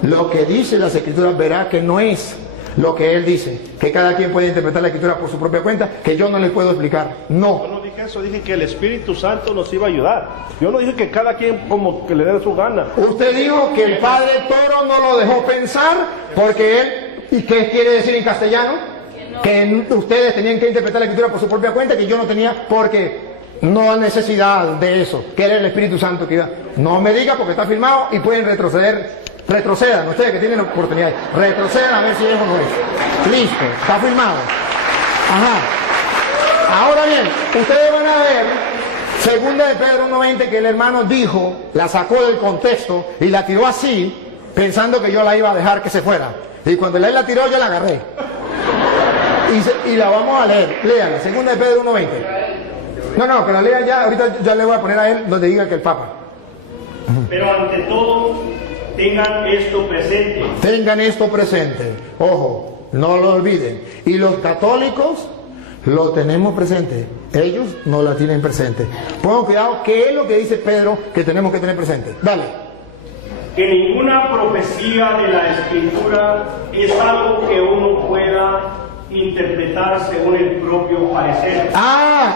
lo que dice las escrituras, verá que no es lo que él dice, que cada quien puede interpretar la escritura por su propia cuenta, que yo no les puedo explicar. No. Yo no dije eso, dije que el Espíritu Santo nos iba a ayudar. Yo no dije que cada quien como que le dé su gana. Usted dijo que el Padre Toro no lo dejó pensar porque él, ¿y qué quiere decir en castellano? Que ustedes tenían que interpretar la escritura por su propia cuenta, que yo no tenía, porque no hay necesidad de eso, que era el Espíritu Santo que iba. No me diga porque está firmado y pueden retroceder. Retrocedan, ustedes que tienen oportunidades, retrocedan a ver si es o no es. Listo, está firmado. Ajá. Ahora bien, ustedes van a ver, 2 de Pedro 1:20, que el hermano dijo, la sacó del contexto y la tiró así, pensando que yo la iba a dejar que se fuera. Y cuando él la tiró, yo la agarré. Y la vamos a leer, léala, 2 de Pedro 1:20. No, que la lea ya, ahorita ya le voy a poner a él donde diga que el Papa. Pero ante todo, tengan esto presente. Tengan esto presente, ojo, no lo olviden. Y los católicos lo tenemos presente, ellos no la tienen presente. Pongan cuidado, ¿qué es lo que dice Pedro que tenemos que tener presente? Dale. Que ninguna profecía de la Escritura es algo que uno pueda interpretar según el propio parecer.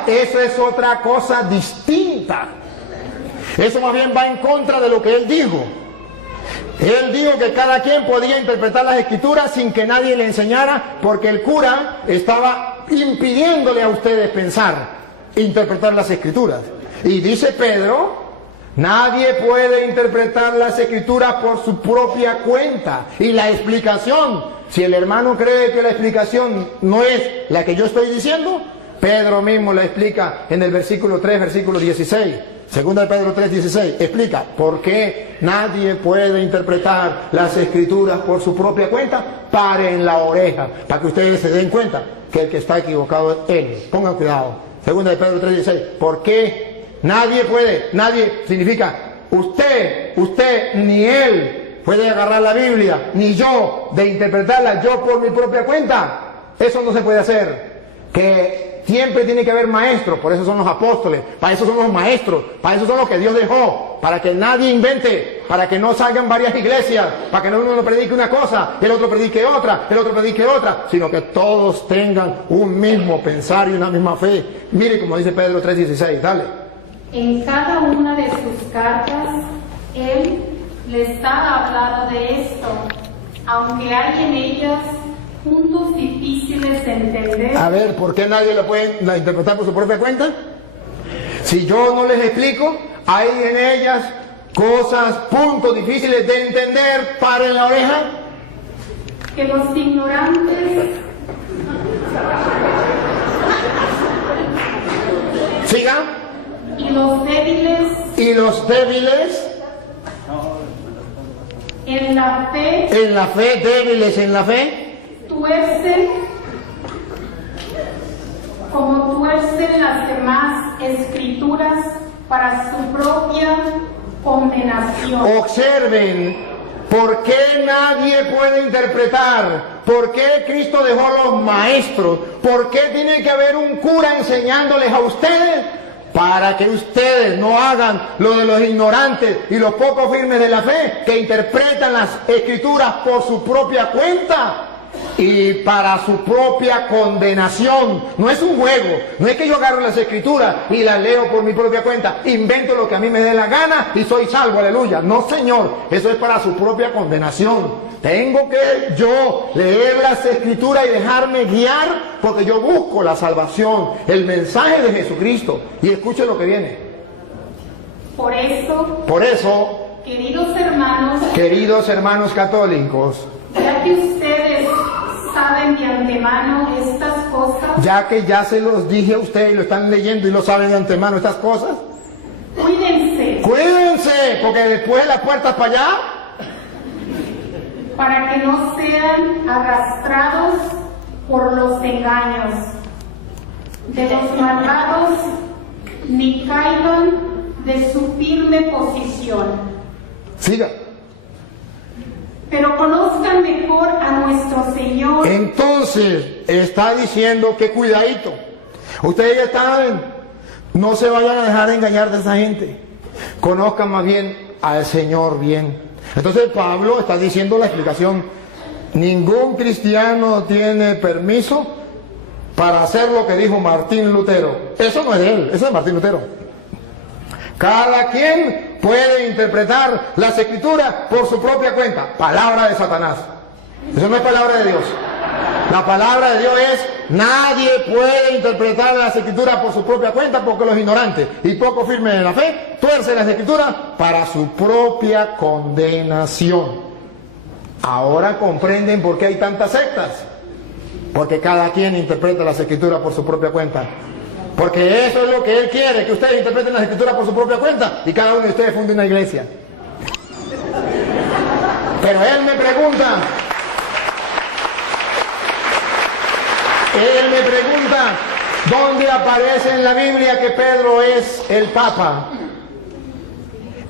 Eso es otra cosa distinta. Eso más bien va en contra de lo que él dijo. Él dijo que cada quien podía interpretar las escrituras sin que nadie le enseñara, porque el cura estaba impidiéndole a ustedes pensar, interpretar las escrituras. Y dice Pedro, nadie puede interpretar las escrituras por su propia cuenta. Y la explicación, si el hermano cree que la explicación no es la que yo estoy diciendo, Pedro mismo la explica en el versículo 3, versículo 16. 2 de Pedro 3:16 explica por qué nadie puede interpretar las escrituras por su propia cuenta. Paren la oreja para que ustedes se den cuenta que el que está equivocado es él. Pongan cuidado. 2 de Pedro 3:16. ¿Por qué nadie puede? Nadie significa usted ni él puede agarrar la Biblia, ni yo de interpretarla yo por mi propia cuenta. Eso no se puede hacer. Que siempre tiene que haber maestros, por eso son los apóstoles, para eso son los maestros, para eso son los que Dios dejó, para que nadie invente, para que no salgan varias iglesias, para que uno predique una cosa, el otro predique otra, el otro predique otra, sino que todos tengan un mismo pensar y una misma fe. Mire como dice Pedro 3:16, dale. En cada una de sus cartas, él les ha hablado de esto, aunque hay en ellas puntos difíciles de entender. A ver, ¿por qué nadie la puede interpretar por su propia cuenta? Si yo no les explico, hay en ellas cosas, puntos difíciles de entender. Paren la oreja. Que los ignorantes Siga. Y los débiles Y los débiles en la fe en la fe, débiles en la fe, tuercen como tuercen las demás escrituras para su propia condenación. observen por qué nadie puede interpretar, por qué Cristo dejó a los maestros, por qué tiene que haber un cura enseñándoles a ustedes, para que ustedes no hagan lo de los ignorantes y los poco firmes de la fe, que interpretan las escrituras por su propia cuenta y para su propia condenación. No es un juego, no es que yo agarro las escrituras y las leo por mi propia cuenta, invento lo que a mí me dé la gana y soy salvo, aleluya. No, señor, eso es para su propia condenación. Tengo que yo leer las escrituras y dejarme guiar, porque yo busco la salvación, el mensaje de Jesucristo. Y escuche lo que viene. Por eso, queridos hermanos católicos, ya que ustedes saben de antemano estas cosas, ya que ya se los dije a ustedes y lo están leyendo y lo saben de antemano estas cosas, cuídense, porque después las puertas para allá, para que no sean arrastrados por los engaños de los malvados, ni caigan de su firme posición. siga. Pero conozcan mejor a nuestro Señor. Entonces está diciendo que cuidadito, ustedes ya saben, no se vayan a dejar engañar de esa gente, conozcan más bien al Señor bien. Entonces Pablo está diciendo la explicación: ningún cristiano tiene permiso para hacer lo que dijo Martín Lutero. Eso no es de él, eso es de Martín Lutero. Cada quien puede interpretar las escrituras por su propia cuenta. Palabra de Satanás. Eso no es palabra de Dios. La palabra de Dios es: nadie puede interpretar las escrituras por su propia cuenta, porque los ignorantes y poco firmes en la fe tuercen las escrituras para su propia condenación. Ahora comprenden por qué hay tantas sectas. Porque cada quien interpreta las escrituras por su propia cuenta. Porque eso es lo que él quiere, que ustedes interpreten las escrituras por su propia cuenta y cada uno de ustedes funde una iglesia. Pero él me pregunta, ¿dónde aparece en la Biblia que Pedro es el Papa?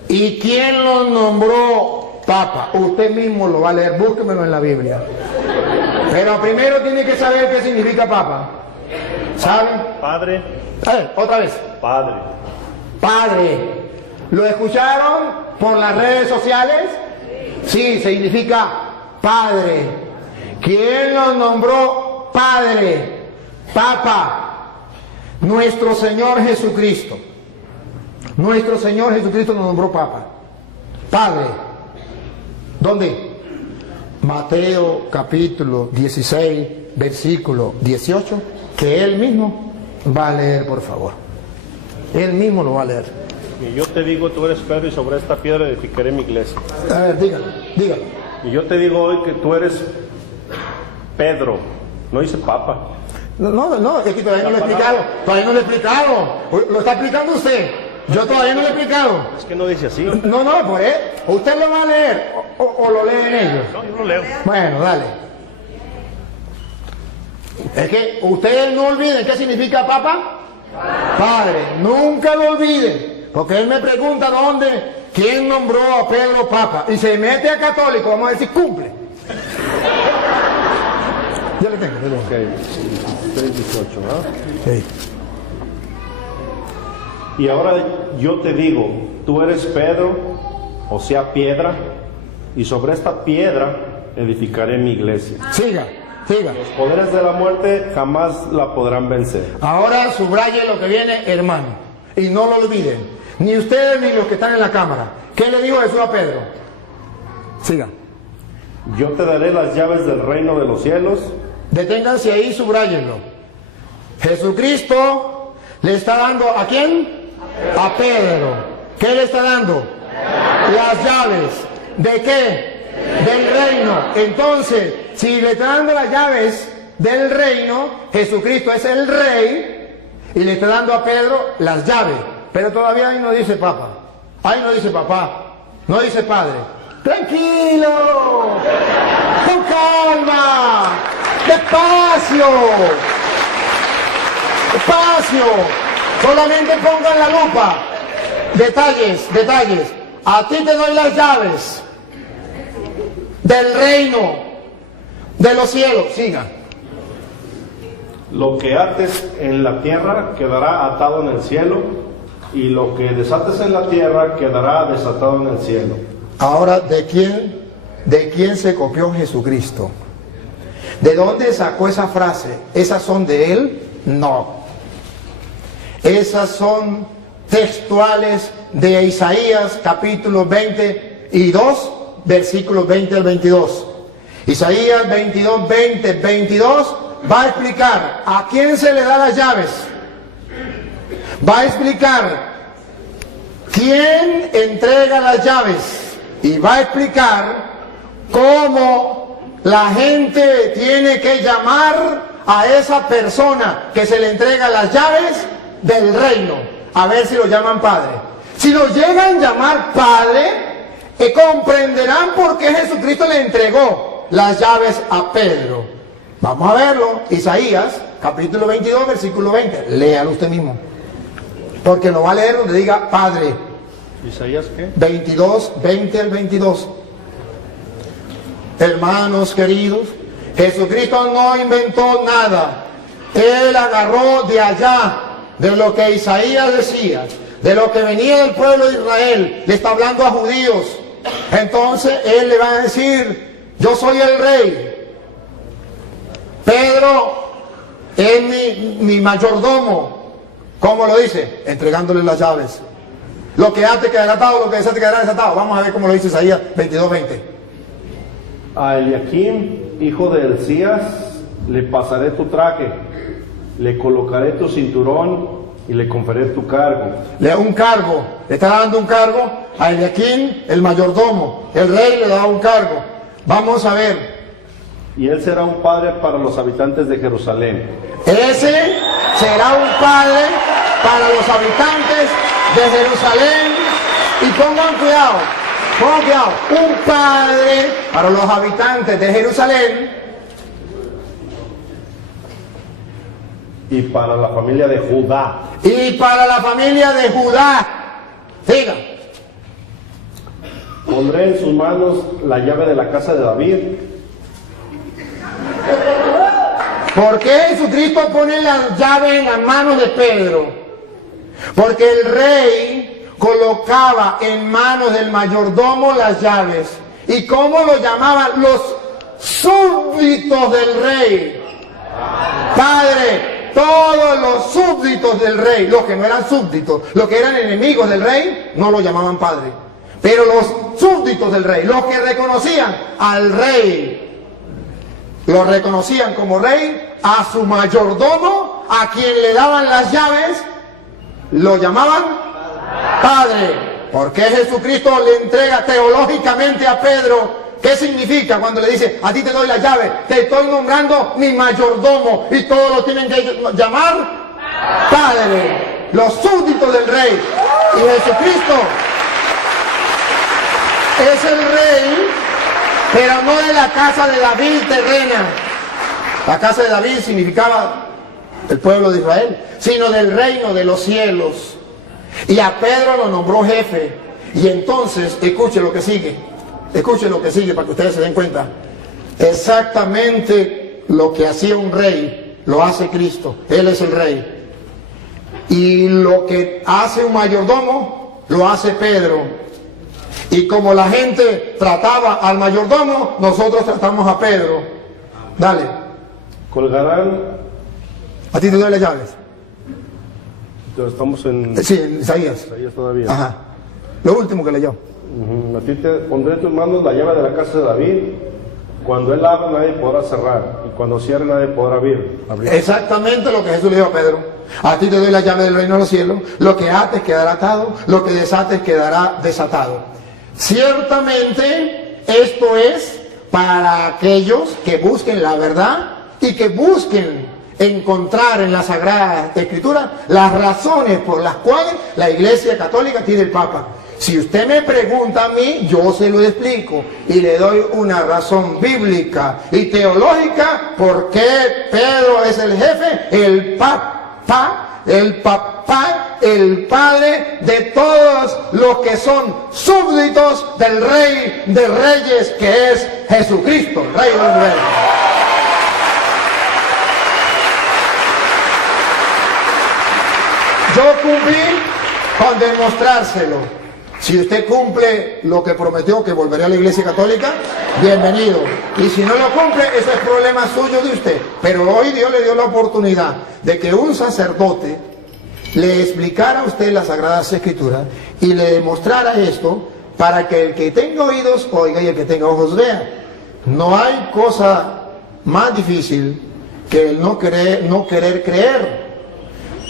¿Y quién lo nombró Papa? Usted mismo lo va a leer, búsquemelo en la Biblia. Pero primero tiene que saber qué significa Papa. ¿Saben? Padre. Otra vez. Padre. Padre. ¿Lo escucharon por las redes sociales? Sí, significa Padre. ¿Quién lo nombró Padre? Papa. Nuestro Señor Jesucristo. Nuestro Señor Jesucristo nos nombró Papa. Padre. ¿Dónde? Mateo capítulo 16, versículo 18, que él mismo va a leer, por favor. Él mismo lo va a leer. Y yo te digo, tú eres Pedro, y sobre esta piedra edificaré mi iglesia. A ver, dígalo. Y yo te digo hoy que tú eres Pedro, no dice Papa. No, es que todavía no lo he explicado. Todavía no lo he explicado. Lo está explicando usted. Yo todavía no lo he explicado. Es que no dice así. No, pues usted lo va a leer o lo leen ellos. No, yo lo leo. Bueno, dale. Es que ustedes no olviden qué significa Papa. Padre, nunca lo olviden, porque él me pregunta quién nombró a Pedro Papa, y se mete a católico, vamos a decir cumple. Ya le tengo. Ok, 3:18, ¿verdad? Sí. Y ahora yo te digo, tú eres Pedro, o sea, piedra, y sobre esta piedra edificaré mi iglesia. Siga. Los poderes de la muerte jamás la podrán vencer. Ahora subraye lo que viene, hermano, y no lo olviden, ni ustedes ni los que están en la cámara. ¿Qué le dijo Jesús a Pedro? Siga. Yo te daré las llaves del reino de los cielos. Deténganse ahí, subrayenlo. Jesucristo le está dando ¿a quién? A Pedro. ¿Qué le está dando? Las llaves. ¿De qué? Del reino. Entonces, si le está dando las llaves del reino. Jesucristo es el rey y le está dando a Pedro las llaves. Pero todavía ahí no dice papa, ahí no dice papá, no dice padre. Tranquilo, con calma, despacio, despacio. Solamente pongan la lupa. Detalles, detalles. A ti te doy las llaves del reino de los cielos. Siga. Lo que ates en la tierra quedará atado en el cielo, y lo que desates en la tierra quedará desatado en el cielo. Ahora, ¿de quién se copió Jesucristo? ¿De dónde sacó esa frase? ¿Esas son de él? No. Esas son textuales de Isaías capítulo 22, versículos 20 al 22. Isaías 22, 20, 22 va a explicar a quién se le da las llaves. Va a explicar quién entrega las llaves. Y va a explicar cómo la gente tiene que llamar a esa persona que se le entrega las llaves del reino. A ver si lo llaman padre. Si lo llegan a llamar padre, comprenderán por qué Jesucristo le entregó las llaves a Pedro. Vamos a verlo. Isaías, capítulo 22, versículo 20. Léalo usted mismo. Porque lo va a leer donde diga padre. ¿Isaías qué? 22, 20 al 22. Hermanos queridos, Jesucristo no inventó nada. Él agarró de allá, de lo que Isaías decía, de lo que venía del pueblo de Israel. Le está hablando a judíos. Entonces Él le va a decir, yo soy el rey. Pedro es mi mayordomo. ¿Cómo lo dice? Entregándole las llaves. Lo que ate quedará atado, lo que desate quedará desatado. Vamos a ver cómo lo dice Isaías 22:20. A Eliakim, hijo de Hilcías, le pasaré tu traje, le colocaré tu cinturón y le conferiré tu cargo. Le da un cargo, le está dando un cargo a Eliakim, el mayordomo. El rey le da un cargo. Vamos a ver. Y él será un padre para los habitantes de Jerusalén. Ese será un padre para los habitantes de Jerusalén. Y pongan cuidado, un padre para los habitantes de Jerusalén. Y para la familia de Judá. Y para la familia de Judá. Diga. Pondré en sus manos la llave de la casa de David. ¿Por qué Jesucristo pone la llave en las manos de Pedro? Porque el rey colocaba en manos del mayordomo las llaves. ¿Y cómo lo llamaban? Los súbditos del rey. Padre, todos los súbditos del rey, los que no eran súbditos, los que eran enemigos del rey, no lo llamaban padre. Pero los súbditos del rey, los que reconocían al rey, lo reconocían como rey, a su mayordomo, a quien le daban las llaves, lo llamaban padre. ¿Por qué Jesucristo le entrega teológicamente a Pedro? ¿Qué significa cuando le dice, a ti te doy la llave, te estoy nombrando mi mayordomo y todos lo tienen que llamar padre? Los súbditos del rey. Y Jesucristo es el rey, pero no de la casa de David terrena. La casa de David significaba el pueblo de Israel, sino del reino de los cielos. Y a Pedro lo nombró jefe. Y entonces, escuche lo que sigue. Escuchen lo que sigue para que ustedes se den cuenta. Exactamente lo que hacía un rey, lo hace Cristo. Él es el rey. Y lo que hace un mayordomo, lo hace Pedro. Y como la gente trataba al mayordomo, nosotros tratamos a Pedro. Dale. Colgarán. A ti te doy las llaves. Estamos en Sí, Isaías. Isaías todavía. Ajá. Lo último que leyó. A ti te pondré en tus manos la llave de la casa de David. Cuando él abra, nadie podrá cerrar, y cuando cierre, nadie podrá abrir. Exactamente lo que Jesús le dijo a Pedro. A ti te doy la llave del reino de los cielos. Lo que ates quedará atado, lo que desates quedará desatado. Ciertamente esto es para aquellos que busquen la verdad y que busquen encontrar en la Sagrada Escritura las razones por las cuales la Iglesia Católica tiene el Papa. Si usted me pregunta a mí, yo se lo explico y le doy una razón bíblica y teológica por qué Pedro es el jefe, el papá, el padre de todos los que son súbditos del Rey de Reyes, que es Jesucristo, Rey de los Reyes. Yo cumplí con demostrárselo. Si usted cumple lo que prometió, que volveré a la Iglesia Católica, bienvenido. Y si no lo cumple, eso es problema suyo de usted. Pero hoy Dios le dio la oportunidad de que un sacerdote le explicara a usted las Sagradas Escrituras y le demostrara esto para que el que tenga oídos oiga y el que tenga ojos vea. No hay cosa más difícil que el no querer creer.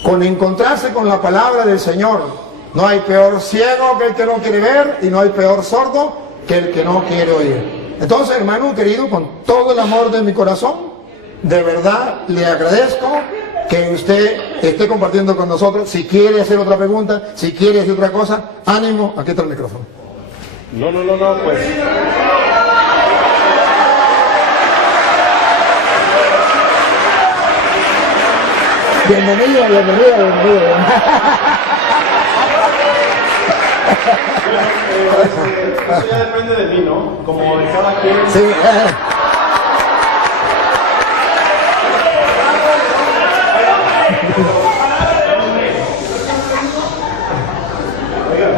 Con encontrarse con la palabra del Señor. No hay peor ciego que el que no quiere ver y no hay peor sordo que el que no quiere oír. Entonces, hermano querido, con todo el amor de mi corazón, de verdad le agradezco que usted esté compartiendo con nosotros. Si quiere hacer otra pregunta, si quiere hacer otra cosa, ánimo, aquí está el micrófono. No, pues. Bienvenido. Eso ya depende de mí, ¿no? Como de cada quien. Sí. Oiga,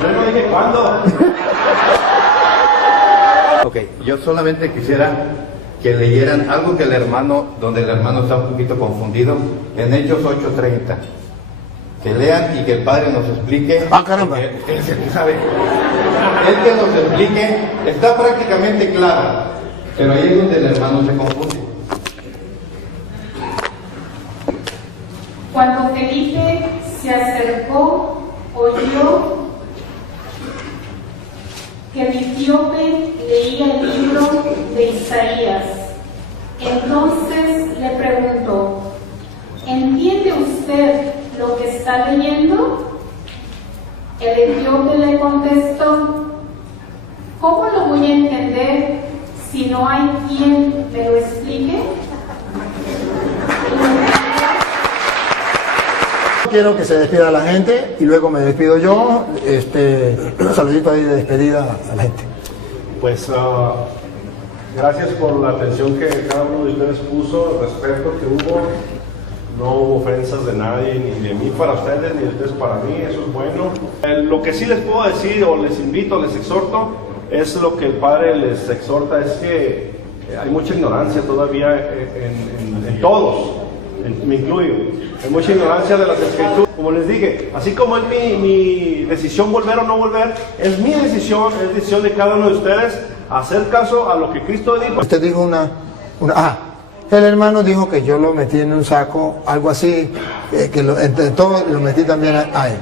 yo no dije cuándo. Ok, yo solamente quisiera que leyeran algo que donde el hermano está un poquito confundido, en Hechos 8:30. Que lean y que el Padre nos explique. ¡Ah, caramba! Él es el que sabe. Él que nos explique, está prácticamente claro, pero ahí es donde el hermano se confunde. Cuando Felipe se acercó, oyó que el etíope leía el libro de Isaías. Entonces le preguntó: ¿entiende usted lo que está leyendo? El etíope le contestó: ¿cómo lo voy a entender si no hay quien me lo explique? Quiero que se despida la gente y luego me despido yo. Un saludito ahí de despedida a la gente. Pues gracias por la atención que cada uno de ustedes puso, el respeto que hubo. No hubo ofensas de nadie, ni de mí para ustedes, ni de ustedes para mí, eso es bueno. Lo que sí les puedo decir, o les invito, les exhorto, es lo que el Padre les exhorta, es que hay mucha ignorancia todavía en todos, me incluyo. Hay mucha ignorancia de las Escrituras. Como les dije, así como es mi decisión volver o no volver, es mi decisión, es decisión de cada uno de ustedes hacer caso a lo que Cristo dijo. Usted dijo el hermano dijo que yo lo metí en un saco, algo así, que entre todo lo metí también a él.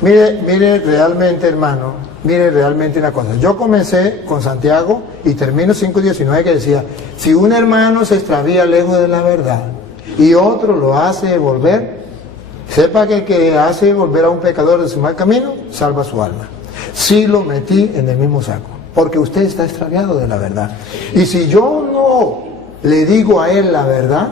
Mire realmente, hermano, mire realmente una cosa. Yo comencé con Santiago y termino 5:19, que decía: si un hermano se extravía lejos de la verdad y otro lo hace volver, sepa que el que hace volver a un pecador de su mal camino, salva su alma. Sí lo metí en el mismo saco, porque usted está extraviado de la verdad. Y si yo no le digo a él la verdad,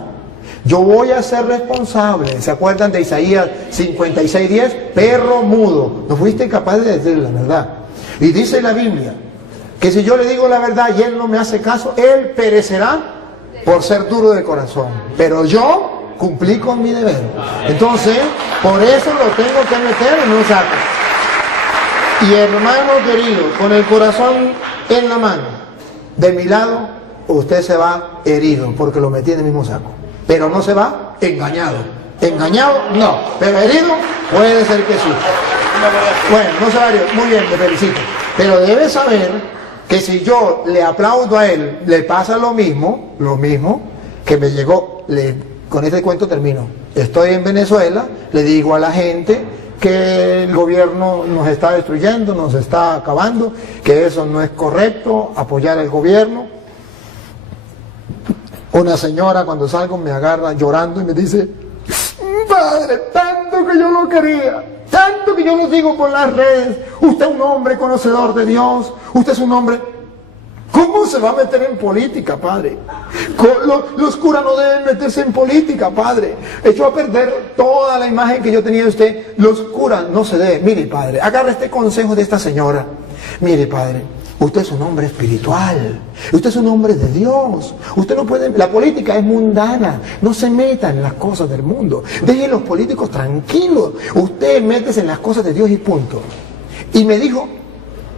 yo voy a ser responsable. ¿Se acuerdan de Isaías 56:10? Perro mudo, no fuiste capaz de decir la verdad. Y dice la Biblia que si yo le digo la verdad y él no me hace caso, él perecerá por ser duro de corazón. Pero yo cumplí con mi deber. Entonces, por eso lo tengo que meter en un saco. Y hermano querido, con el corazón en la mano, de mi lado, usted se va herido porque lo metí en el mismo saco. Pero no se va engañado. Engañado, no. Pero herido, puede ser que sí. Bueno, no se va herido. Muy bien, te felicito. Pero debe saber que si yo le aplaudo a él, le pasa lo mismo que me llegó. Con este cuento termino. Estoy en Venezuela, le digo a la gente que el gobierno nos está destruyendo, nos está acabando, que eso no es correcto, apoyar al gobierno. Una señora cuando salgo me agarra llorando y me dice: padre, tanto que yo lo quería, tanto que yo lo sigo por las redes, usted es un hombre conocedor de Dios, usted es un hombre... ¿Cómo se va a meter en política, padre? Los curas no deben meterse en política, padre. Echó a perder toda la imagen que yo tenía de usted. Los curas no se deben. Mire, padre, agarra este consejo de esta señora. Mire, padre, usted es un hombre espiritual. Usted es un hombre de Dios. Usted no puede... La política es mundana. No se meta en las cosas del mundo. Deje a los políticos tranquilos. Usted métese en las cosas de Dios y punto. Y me dijo,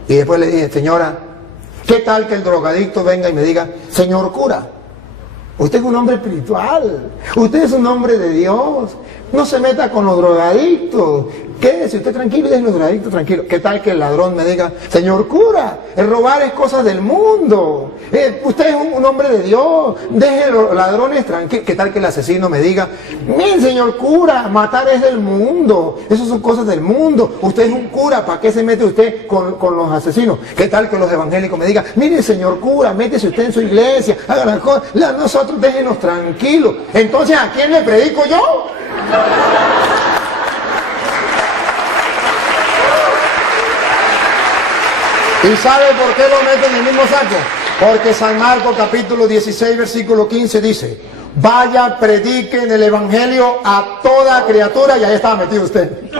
y después le dije: señora, ¿qué tal que el drogadicto venga y me diga: señor cura, usted es un hombre espiritual, usted es un hombre de Dios, no se meta con los drogadictos, quédese usted tranquilo y deje los drogadictos tranquilos? ¿Qué tal que el ladrón me diga: señor cura, el robar es cosa del mundo, usted es un hombre de Dios, deje los ladrones tranquilos? ¿Qué tal que el asesino me diga: mire, señor cura, matar es del mundo, eso son cosas del mundo, usted es un cura, ¿para qué se mete usted con los asesinos? ¿Qué tal que los evangélicos me digan: mire, señor cura, métese usted en su iglesia, haga las cosas? Nosotros déjenos tranquilos. Entonces, ¿a quién le predico yo? ¿Y sabe por qué lo meten en el mismo saco? Porque San Marcos capítulo 16 versículo 15 dice: vaya, prediquen el evangelio a toda criatura, y ahí estaba metido usted.